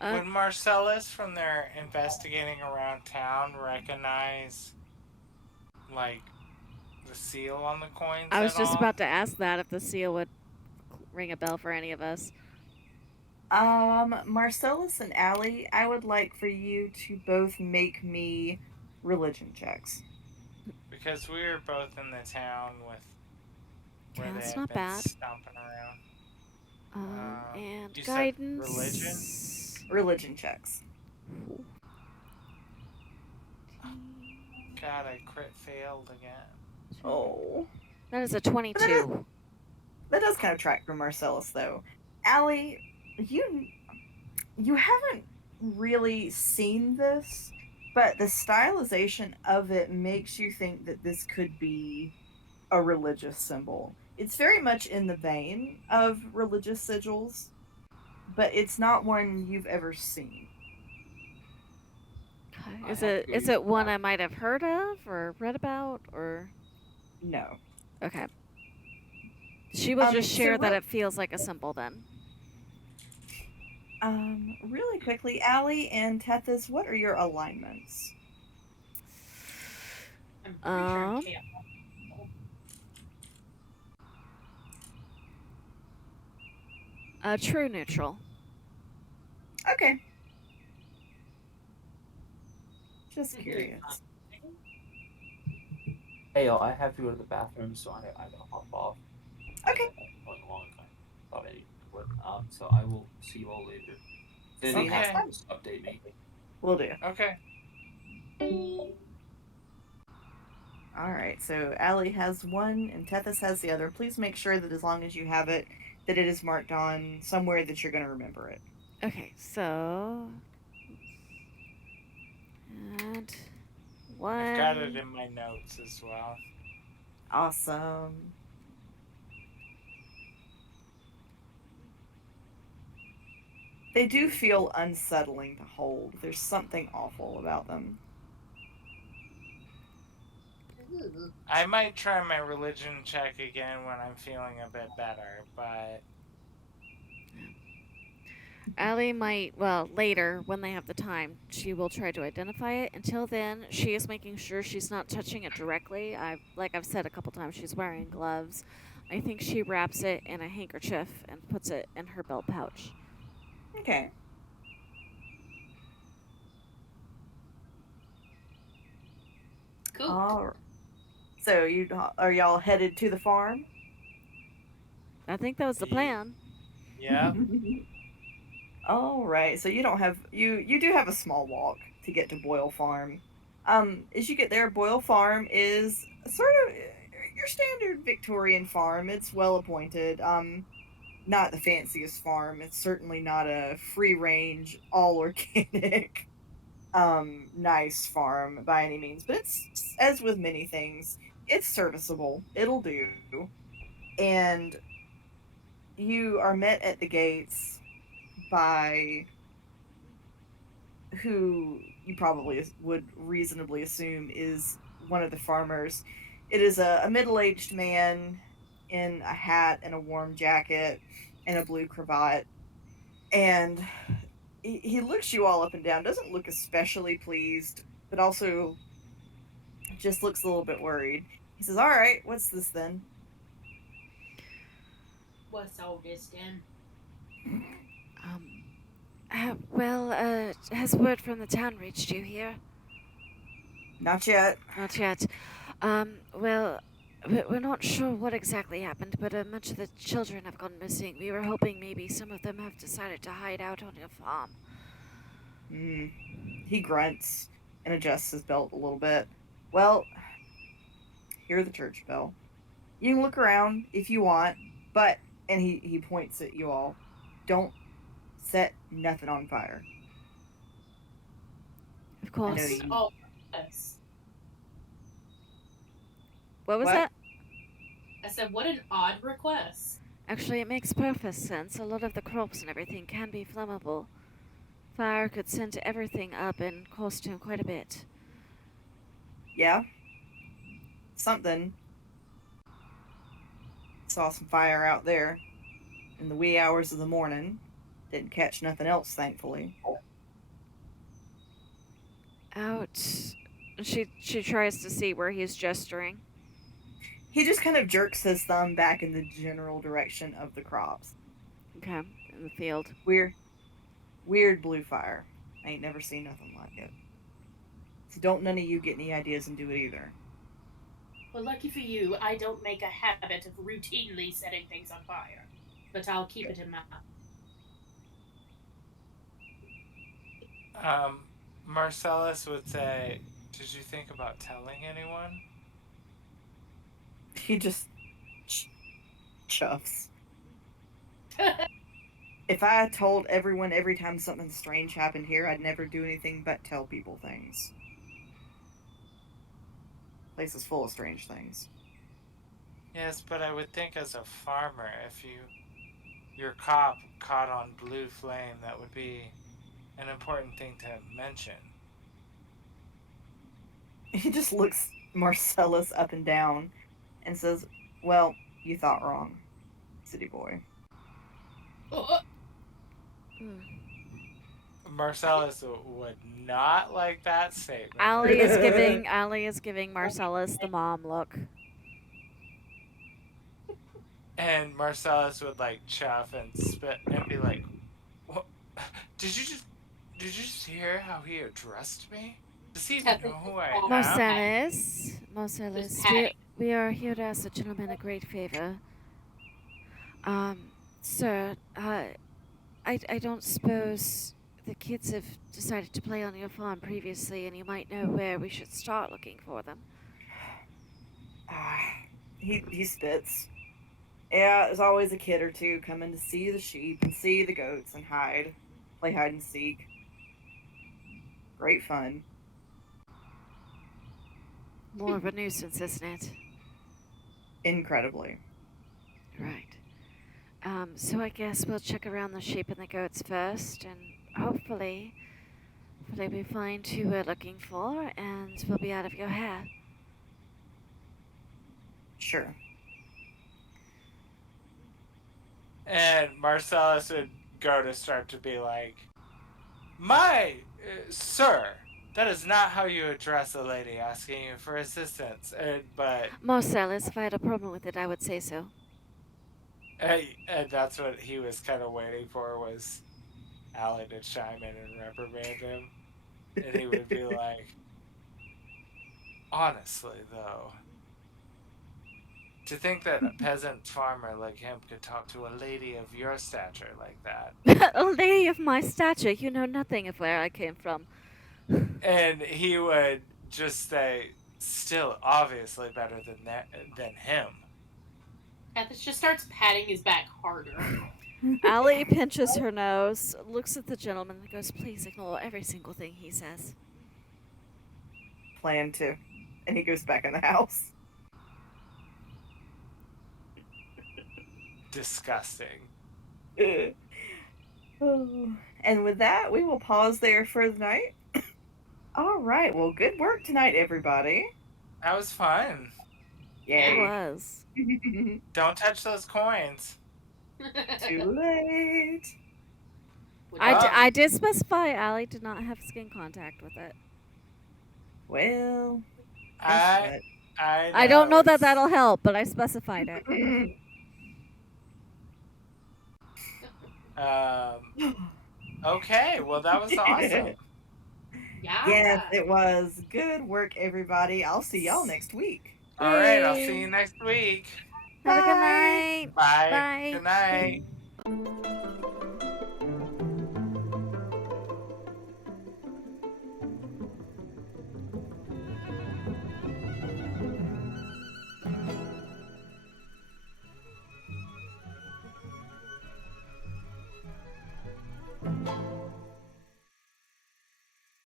Uh, Would Marcellus, from their investigating around town, recognize like the seal on the coins I was at just all? about to ask that if the seal would ring a bell for any of us. Marcellus and Allie, I would like for you to both make me religion checks. Because we were both in the town with where Okay, they that's had not been bad. stomping around. And You said religion? guidance. Religion checks. God, I crit failed again. Oh. That is a But that, 22. that does kind of track for Marcellus, though. Allie, you haven't really seen this, but the stylization of it makes you think that this could be a religious symbol. It's very much in the vein of religious sigils, but it's not one you've ever seen. Okay. I Is have it to is use it one that. I might have heard of or read about or No. okay? She will just So share that it feels like a symbol then. really quickly, Allie and Tethys, what are your alignments? I'm pretty sure I can't. True neutral. Okay. Just curious. Hey, y'all, I have to go to the bathroom, so I gotta hop off. Okay. I'm going a long time. Thought I would. So I will see you all later. If anything See you next happens, time. just update me. Will do. Okay. Alright, so Allie has one and Tethys has the other. Please make sure that as long as you have it, that it is marked on somewhere that you're going to remember it. Okay, so and one. I've got it in my notes as well. Awesome. They do feel unsettling to hold. There's something awful about them. I might try my religion check again when I'm feeling a bit better, but Allie might, well, later when they have the time, she will try to identify it. Until then, she is making sure she's not touching it directly. Like I've said a couple times, she's wearing gloves. I think she wraps it in a handkerchief and puts it in her belt pouch. Okay. Cool. Alright. So are y'all headed to the farm? I think that was the plan. yeah. All right. So you don't have you do have a small walk to get to Boyle Farm. As you get there, Boyle Farm is sort of your standard Victorian farm. It's well appointed. Not the fanciest farm. It's certainly not a free range, all organic, nice farm by any means. But it's as with many things, it's serviceable. It'll do. And you are met at the gates by who you probably would reasonably assume is one of the farmers. It is a middle-aged man in a hat and a warm jacket and a blue cravat, and he looks you all up and down. Doesn't look especially pleased, but also just looks a little bit worried. He says, "All right, what's this then?" What's all this then? Has word from the town reached you here? Not yet. Not yet. We're not sure what exactly happened, but much of the children have gone missing. We were hoping maybe some of them have decided to hide out on your farm. He grunts and adjusts his belt a little bit. Well, hear the church bell. You can look around if you want, but and he points at you all. Don't set nothing on fire. Of course. know What's you- all this? What was What? that? I said, what an odd request. Actually, it makes perfect sense. A lot of the crops and everything can be flammable. Fire could send everything up and cost him quite a bit. Yeah? Something. Saw some fire out there in the wee hours of the morning. Didn't catch nothing else, thankfully. Out. She tries to see where he's gesturing. He just kind of jerks his thumb back in the general direction of the crops. Okay, in the field. Weird blue fire. I ain't never seen nothing like it. So don't none of you get any ideas and do it either. Well, lucky for you, I don't make a habit of routinely setting things on fire. But I'll keep it in mind. Marcellus would say, "Did you think about telling anyone?" He just chuffs. If I told everyone every time something strange happened here, I'd never do anything but tell people things. Place is full of strange things. Yes, but I would think as a farmer, if your crop caught on blue flame, that would be an important thing to mention. He just looks Marcellus up and down and says, "Well, you thought wrong, city boy." Marcellus would not like that statement. Allie is giving Marcellus the mom look. And Marcellus would like chuff and spit and be like, "What? Did you just hear how he addressed me? Does he even know who I am?" Marcellus, we are here to ask the gentleman a great favor. Sir, I don't suppose the kids have decided to play on your farm previously, and you might know where we should start looking for them. He spits. Yeah, there's always a kid or two coming to see the sheep and see the goats and play hide and seek. Great fun. More of a nuisance, isn't it? Incredibly. Right. So I guess we'll check around the sheep and the goats first, and hopefully we find who we're looking for, and we'll be out of your hair. Sure. And Marcellus would go to start to be like, sir, that is not how you address a lady asking you for assistance." But Marcellus, if I had a problem with it, I would say so. and that's what he was kind of waiting for, was Allie to chime in and reprimand him. And he would be like, "Honestly, though, to think that a peasant farmer like him could talk to a lady of your stature like that." A lady of my stature, you know nothing of where I came from. And he would just say, "Still obviously better than him." Athos just starts patting his back harder. Allie pinches her nose, looks at the gentleman, and goes, "Please ignore every single thing he says." Plan to. And he goes back in the house. Disgusting. And with that, we will pause there for the night. All right. Well, good work tonight, everybody. That was fun. It Yay. was. Don't touch those coins. Too late. I did specify Allie did not have skin contact with it. Well, I don't know that that'll help, but I specified it. Okay, well, that was awesome. Yeah. Yes, it was. Good work, everybody. I'll see y'all next week. All right, I'll see you next week. Have a good Bye. night. Bye. Bye. Good night.